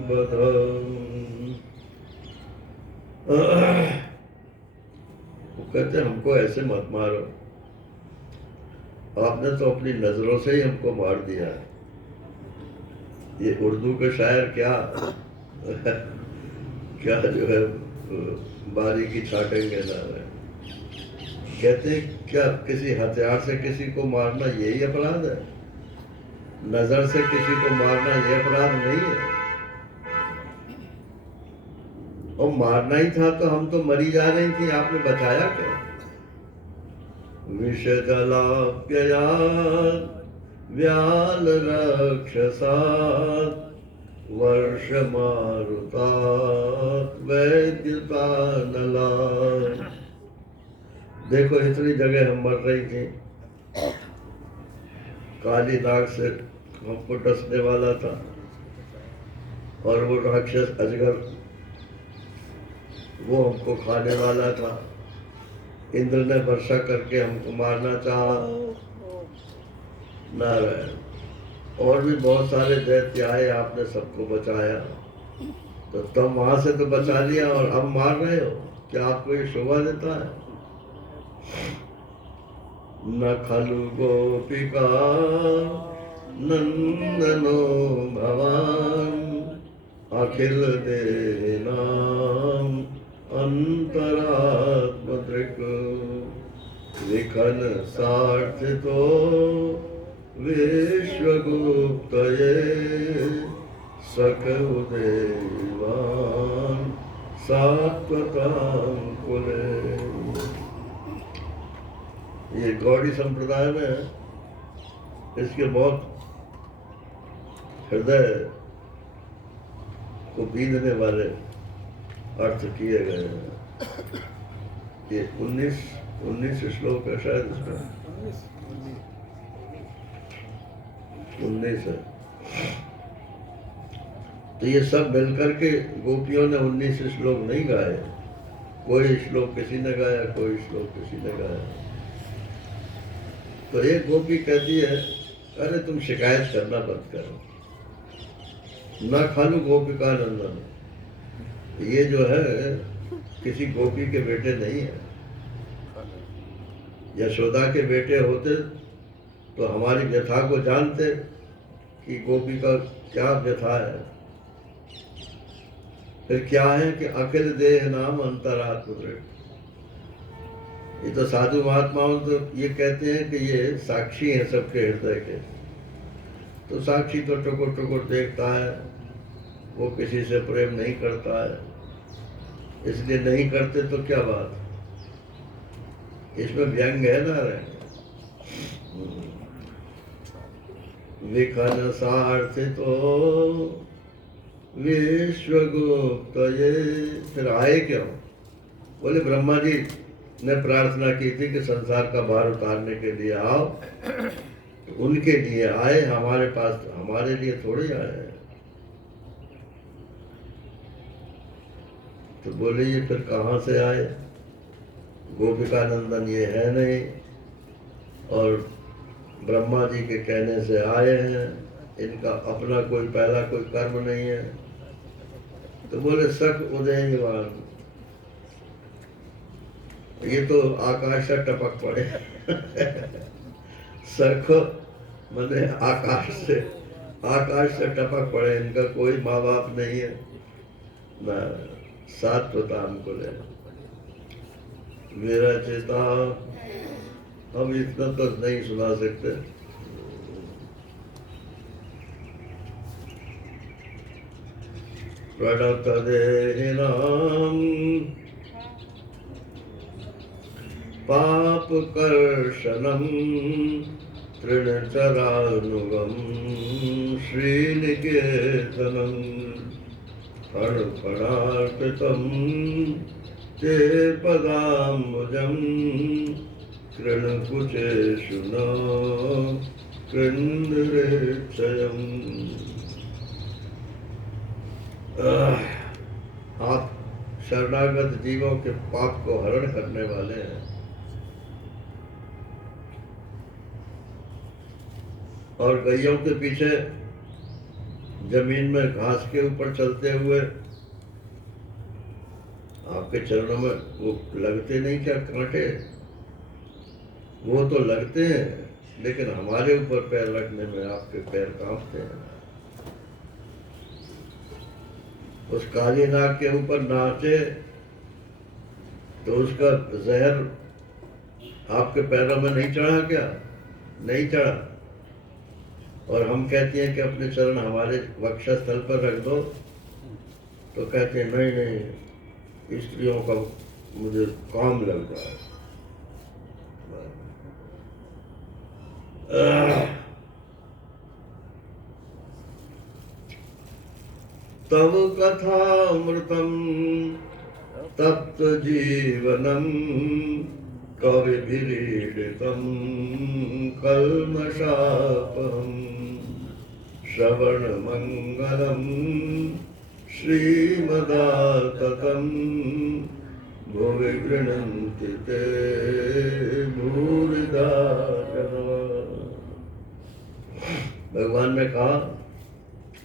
बदम्। वो कहते हमको ऐसे मत मारो, आपने तो अपनी नजरों से ही हमको मार दिया है। ये उर्दू के शायर क्या क्या जो है बारीकी छाटेंगे ना। कहते हैं क्या किसी हथियार से किसी को मारना यही अपराध है? नजर से किसी को मारना ये अपराध नहीं है। और मारना ही था तो हम तो मरी जा रही थी, आपने बचाया क्या? विष जलाप्ययात् व्याल रक्षसात् वर्ष मारुतात् वैद्युतानलात्। देखो इतनी जगह हम मर रही थी, काली नाग से हमको डसने वाला था और वो राक्षस अजगर वो हमको खाने वाला था। इंद्र ने वर्षा करके हमको मारना चाहा। नारायण, और भी बहुत सारे दैत्य आए, आपने सबको बचाया। तो तुम वहां से तो बचा लिया और अब मार रहे हो, क्या आपको ये शोभा देता है? न खलु गोपिका नंदनो भवान अखिल देनाम अंतरात्मदृक् लिखन सार्थितो विश्वगुप्तये सखउदेवान सात्वतां कुले। ये गौड़ी संप्रदाय में इसके बहुत हृदय को बींधने वाले अर्थ किए गए हैं। ये 19 श्लोक है शायद इसमें, 19 है। तो ये सब मिलकर के गोपियों ने 19 श्लोक नहीं गाए, कोई श्लोक किसी ने गाया, कोई श्लोक किसी ने गाया। तो एक गोपी कहती है, अरे तुम शिकायत करना बंद करो, न खालू गोपिका नंदन। ये जो है किसी गोपी के बेटे नहीं है। यशोदा के बेटे होते तो हमारी व्यथा को जानते कि गोपी का क्या व्यथा है। फिर क्या है कि अखिल देह नाम अंतरात्मदृक्। ये तो साधु महात्माओं तो ये कहते हैं कि ये साक्षी हैं सबके हृदय के। तो साक्षी तो टुकुर टुकुर देखता है, वो किसी से प्रेम नहीं करता है, इसलिए नहीं करते तो क्या बात, इसमें व्यंग है ना। विखन सार्थितो विश्वगुप्तये। फिर आए क्यों? बोले ब्रह्मा जी ने प्रार्थना की थी कि संसार का भार उतारने के लिए आओ, उनके लिए आए, हमारे पास हमारे लिए थोड़े आए हैं। तो बोले ये फिर कहाँ से आए? गोपिका नंदन ये है नहीं, और ब्रह्मा जी के कहने से आए हैं, इनका अपना कोई पहला कोई कर्म नहीं है। तो बोले सख उदयवान, ये तो आकाश से टपक पड़े। सख माने आकाश से टपक पड़े, इनका कोई माँ बाप नहीं है ना। सात्वताम कुले विरचिता। हम इतना तो नहीं सुना सकते। प्रणत देहिनाम पाप कर्षणम तृणचरानुगम श्रीनिकेतनम फणफणार्पितं ते पदाम्बुजं कृणकुचेषु न कृन्दिरेक्षयम्। आप शरणागत जीवों के पाप को हरण करने वाले हैं। और गैयों के पीछे जमीन में घास के ऊपर चलते हुए आपके चरणों में वो लगते नहीं क्या कांटे? वो तो लगते हैं, लेकिन हमारे ऊपर पैर रखने में आपके पैर कांपते हैं। उस काली नाग के ऊपर नाचे तो उसका जहर आपके पैरों में नहीं चढ़ा क्या? नहीं चढ़ा। और हम कहते हैं कि अपने चरण हमारे वक्षस्थल पर रख दो, तो कहते हैं नहीं नहीं, स्त्रियों का मुझे काम लग रहा है। तव कथामृतम तप्त जीवनम कविभिरीडितम कल्मषापहम श्रवण मंगलम श्रीमदाततं भुवि गृह्णन्ति ते भूरिदा जना। भगवान ने कहा,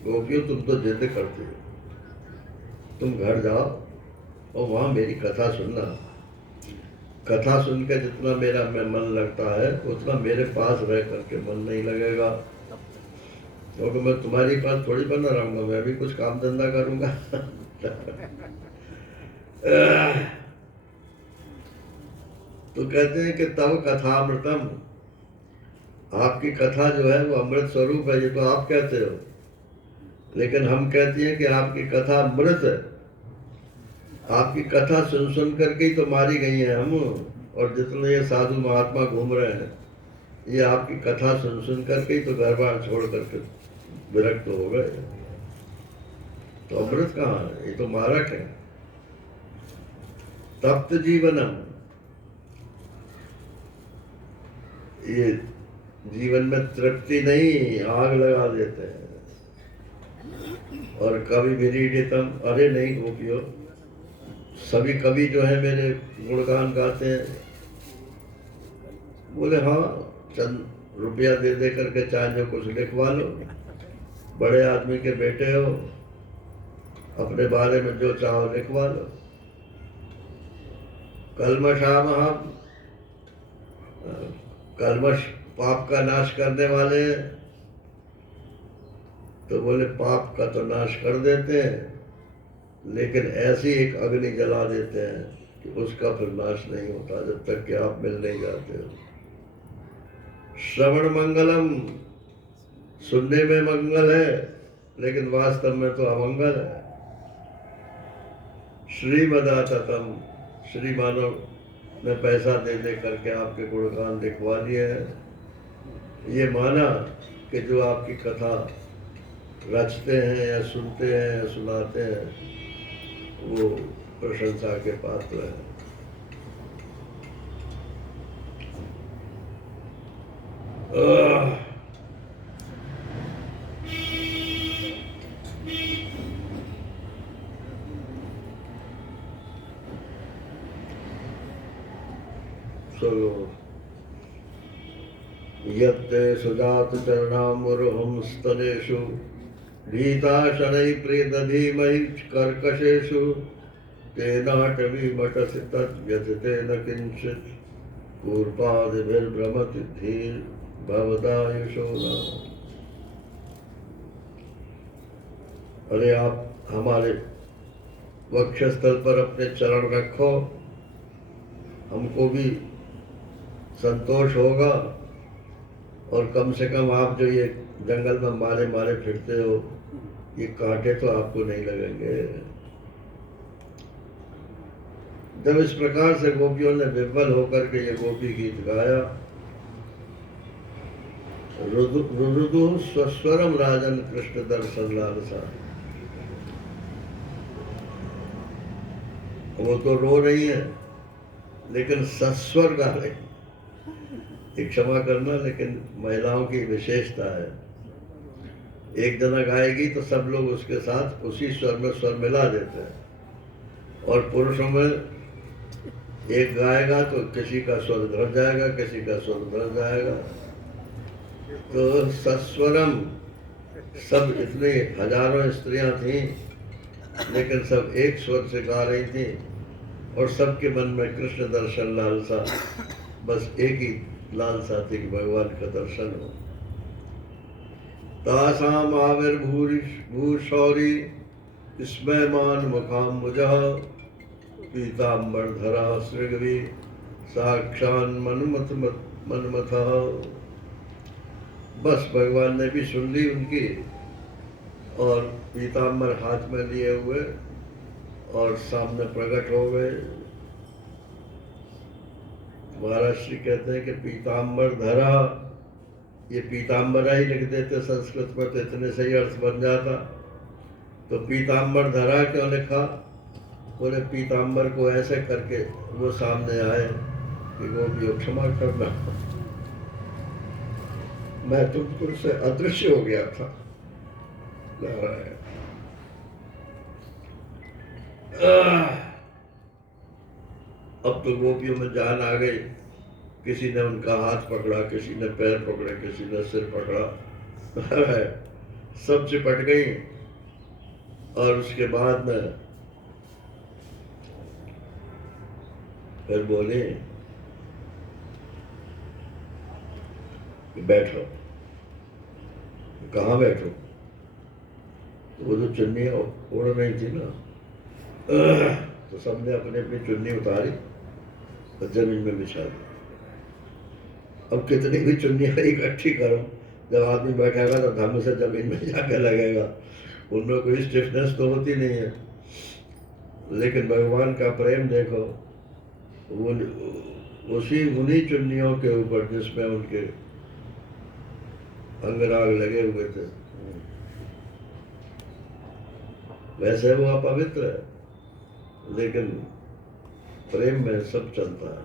गोपियों तुम तो जिद करते हो, तुम घर जाओ और वहाँ मेरी कथा सुनना। कथा सुन के जितना मेरा मन लगता है उतना मेरे पास रह करके मन नहीं लगेगा, क्योंकि मैं तुम्हारी पास थोड़ी बना रहूंगा, मैं भी कुछ काम धंधा करूंगा। तो कहते हैं कि तव कथामृतम, आपकी कथा जो है वो अमृत स्वरूप है, ये तो आप कहते हो, लेकिन हम कहते हैं कि आपकी कथा अमृत है। आपकी कथा सुन सुन करके ही तो मारी गई है हम, और जितने ये साधु महात्मा घूम रहे हैं ये आपकी कथा सुन सुन करके ही तो घर बार छोड़ करके विरक्त हो गए। तो अमृत कहाँ है, ये तो मारक है। तप्त जीवनम, ये जीवन में तृप्ति नहीं, आग लगा देते हैं। और कवि विरीडितम, अरे नहीं गोपियों, सभी कवि जो है मेरे गुणगान गाते हैं। बोले हाँ, चंद रुपया दे दे करके चाहे जो कुछ लिखवा लो, बड़े आदमी के बेटे हो, अपने बारे में जो चाहो लिखवा लो। कल्मषामः, कल्मष पाप का नाश करने वाले, तो बोले पाप का तो नाश कर देते हैं, लेकिन ऐसी एक अग्नि जला देते हैं कि उसका फिर नाश नहीं होता जब तक कि आप मिल नहीं जाते हो। श्रवण मंगलम, सुनने में मंगल है लेकिन वास्तव में तो अमंगल है। श्रीमदाततम, श्री मानव ने पैसा दे दे करके आपके गुणगान लिखवा लिए हैं। ये माना कि जो आपकी कथा रचते हैं या सुनते हैं या सुनाते हैं वो प्रशंसा के पात्र हैं। चलो, यत्ते सुजात चरणामुरुहं स्तनेषु भीताशनैः प्रीदधीमहि कर्कशेषु तेनाटवीमटसि तद्व्यथितेन किञ्चित् कूर्पादिभिर्भ्रमति धीर्भवदायुषो न। अरे आप हमारे वक्षस्थल पर अपने चरण रखो, हमको भी संतोष होगा, और कम से कम आप जो ये जंगल में मारे मारे फिरते हो, ये कांटे तो आपको नहीं लगेंगे। जब इस प्रकार से गोपियों ने विह्वल होकर के ये गोपी गीत गाया, रुदु स्वस्वरम राजन कृष्ण दर्शन लालसा, वो तो रो रही है लेकिन सस्वर गा रही। क्षमा करना, लेकिन महिलाओं की विशेषता है, एक जना गाएगी तो सब लोग उसके साथ उसी स्वर में स्वर मिला देते हैं, और पुरुषों में एक गाएगा तो किसी का स्वर धर जाएगा, किसी का स्वर धर जाएगा। तो सस्वरम, सब इतने हजारों स्त्रियां थीं लेकिन सब एक स्वर से गा रही थी, और सबके मन में कृष्ण दर्शन लालसा, बस एक ही लालसा थी कि भगवान का दर्शन हो। तासाम आविर्भूषौरी स्मयमान मुखाम्बुजः पीताम्बरधरा सृगवी साक्षान् मन्मथः। बस भगवान ने भी सुन ली उनकी, और पीताम्बर हाथ में लिए हुए और सामने प्रकट हो गए। महाराज श्री कहते हैं कि पीताम्बर धरा, ये पीताम्बरा ही लिख देते संस्कृत में तो इतने सही अर्थ बन जाता। तो पीताम्बर धरा क्यों लिखा? बोले पीताम्बर को ऐसे करके वो सामने आए कि वो भी क्षमा करना, मैं तुमको से अदृश्य हो गया था। अब तो गोपियों में जान आ गई। किसी ने उनका हाथ पकड़ा, किसी ने पैर पकड़े, किसी ने सिर पकड़ा, सब चिपट गई। और उसके बाद में फिर बोले बैठो। कहाँ बैठो? वो जो चुन्नी उड़ रही थी ना, तो सबने अपनी अपनी चुन्नी उतारी और जमीन में बिछा दी। अब कितनी भी चुन्नियाँ इकट्ठी करो, जब आदमी बैठेगा तो धम से जमीन में जाके लगेगा। उनमें कोई स्टिफनेस तो होती नहीं है। लेकिन भगवान का प्रेम देखो, वो उन्हीं चुन्नियों के ऊपर जिसमें उनके अंगराग लगे हुए थे। वैसे वो अपवित्र है, लेकिन प्रेम में सब चलता है।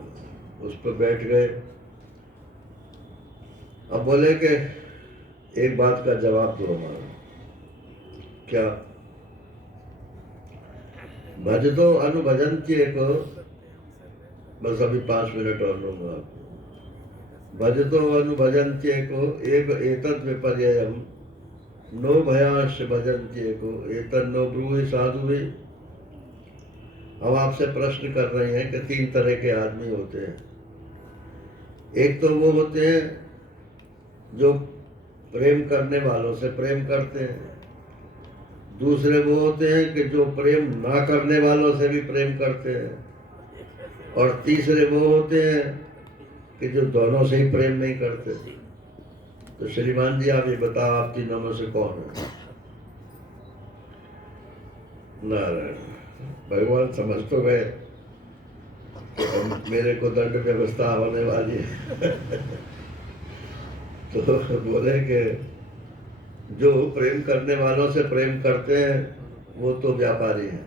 उस पर बैठ गए। अब बोले कि एक बात का जवाब दो हमारा। क्या? भज दो अनुभजंती को, बस अभी 5 मिनट और लूंगा आपको। भज दो अनुभजंती को एक एतद विपर्ययम नो भयांश भजंती को एतद नो ब्रूहि साधु भी। हम आपसे प्रश्न कर रहे हैं कि 3 तरह के आदमी होते हैं। एक तो वो होते हैं जो प्रेम करने वालों से प्रेम करते हैं। दूसरे वो होते हैं कि जो प्रेम ना करने वालों से भी प्रेम करते हैं। और तीसरे वो होते हैं कि जो दोनों से ही प्रेम नहीं करते। तो श्रीमान जी आप ये बताओ, आप तीनों में से कौन है? नारायण। भगवान समझ तो गए कि मेरे को दंड व्यवस्था होने वाली है। तो बोले कि जो प्रेम करने वालों से प्रेम करते हैं वो तो व्यापारी हैं।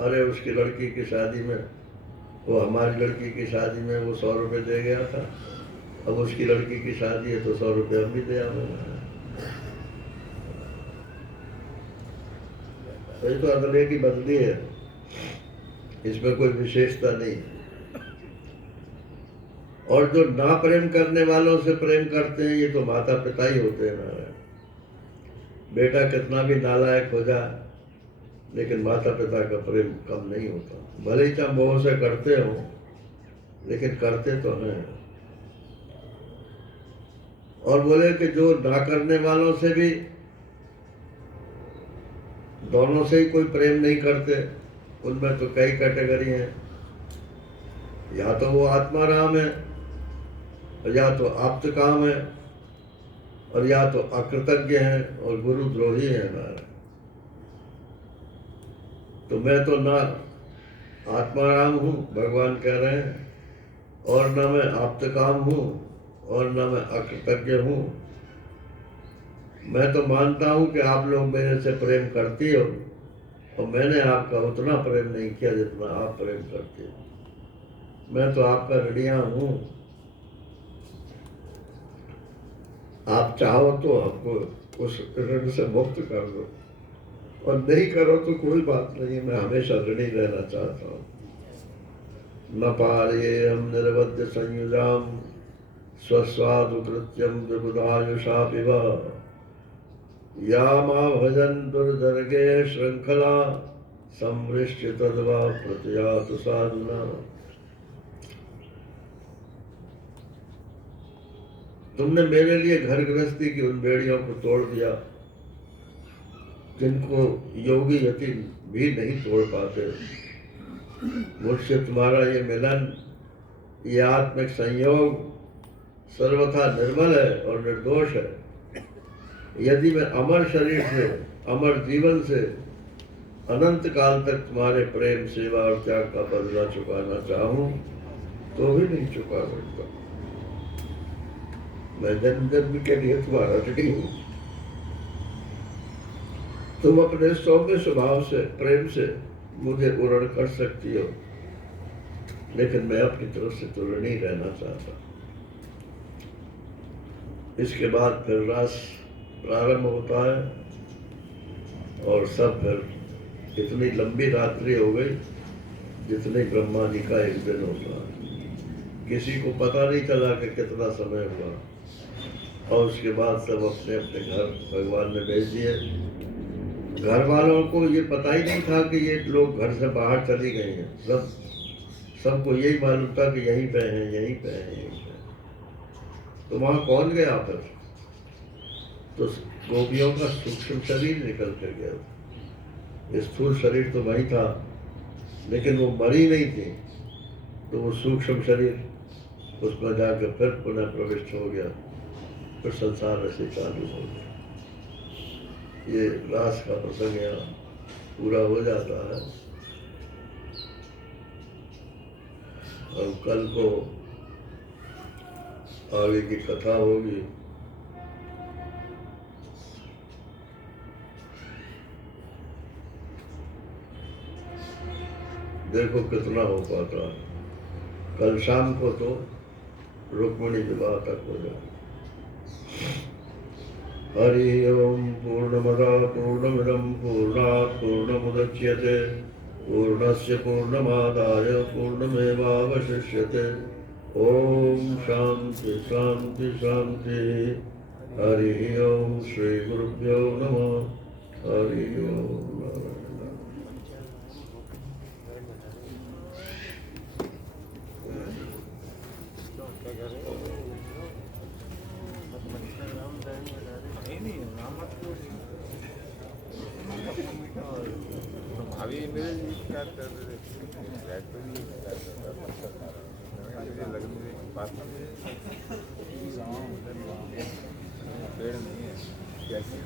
अरे उसकी लड़की की शादी में, वो हमारी लड़की की शादी में वो 100 रुपये दे गया था। अब उसकी लड़की की शादी है तो 100 रुपये हम भी दे आवेंगे। ये तो अदले की बदली है, इसमें कोई विशेषता नहीं। और जो ना प्रेम करने वालों से प्रेम करते हैं, ये तो माता पिता ही होते हैं ना। बेटा कितना भी नालायक हो जाए, लेकिन माता पिता का प्रेम कम नहीं होता। भले ही चाहे मोह से करते हो, लेकिन करते तो हैं। और बोले कि जो ना करने वालों से भी, दोनों से ही कोई प्रेम नहीं करते, उनमें तो कई कैटेगरी हैं। या तो वो आत्माराम है, या तो आप्त काम है, और या तो अकृतज्ञ हैं और गुरुद्रोही हैं हमारे। तो मैं तो ना आत्माराम हूँ, भगवान कह रहे हैं, और ना मैं आप्त काम हूँ, और ना मैं अकृतज्ञ हूँ। मैं तो मानता हूँ कि आप लोग मेरे से प्रेम करती हो, और मैंने आपका उतना प्रेम नहीं किया जितना आप प्रेम करते हो। मैं तो आपका ऋणिया हूँ। आप चाहो तो हमको उस ऋण से मुक्त कर दो, और नहीं करो तो कोई बात नहीं, मैं हमेशा ऋणी रहना चाहता हूँ। न पारे हम निर्वध्य संयुजाम स्वस्वादु कृत्यम विबुधायुषा पिबा या मां भजन दुर्जर्गे श्रृंखला संवृष्टि तद्वा प्रत्यातु साधुना। तुमने मेरे लिए घर गृहस्थी की उन बेड़ियों को तोड़ दिया जिनको योगी यति भी नहीं तोड़ पाते। मुझसे तुम्हारा ये मिलन, ये आत्मिक संयोग सर्वथा निर्मल है और निर्दोष है। यदि मैं अमर शरीर से अमर जीवन से अनंत काल तक तुम्हारे प्रेम सेवा और त्याग का बदला चुकाना चाहूं तो भी नहीं चुका सकता। मैं जन्म जन्म के लिए तुम्हारा ऋणी हूं। तुम अपने सौम्य स्वभाव से प्रेम से मुझे उरण कर सकती हो, लेकिन मैं अपनी तरफ से तो ऋणी रहना चाहता। इसके बाद फिर रास प्रारंभ होता है और सब फिर इतनी लंबी रात्रि हो गई जितनी ब्रह्मा जी का एक दिन होता है। किसी को पता नहीं चला कि कितना समय हुआ, और उसके बाद सब अपने अपने घर भगवान ने भेज दिए। घर वालों को ये पता ही नहीं था कि ये लोग घर से बाहर चली गई हैं। सबको यही मालूम था कि यहीं पे हैं, यहीं पे हैं, यहीं पे। तो वहाँ कौन गया फिर? तो गोपियों का सूक्ष्म शरीर निकल कर गया। स्थूल शरीर तो वही था, लेकिन वो मरी नहीं थी, तो वो सूक्ष्म शरीर उसमें जाकर फिर पुनः प्रविष्ट हो गया। फिर संसार ऐसे चालू हो गया। ये रास का प्रसंग यहाँ पूरा हो जाता है। और कल को आगे की कथा होगी। देखो कितना हो पाता है। कल शाम को तो रुक्मिणी विवाह तक हो जाए। हरि ओम पूर्णमदा पूर्णमिदं पूर्णात् पूर्णमुदच्यते पूर्णस्य पूर्णमादाय पूर्णमेवावशिष्यते। ओम शांति शांति शांति। हरि ओम श्री गुरुभ्यो नमः। हरि ओम। अभी मेरे पेड़ नहीं है कैसे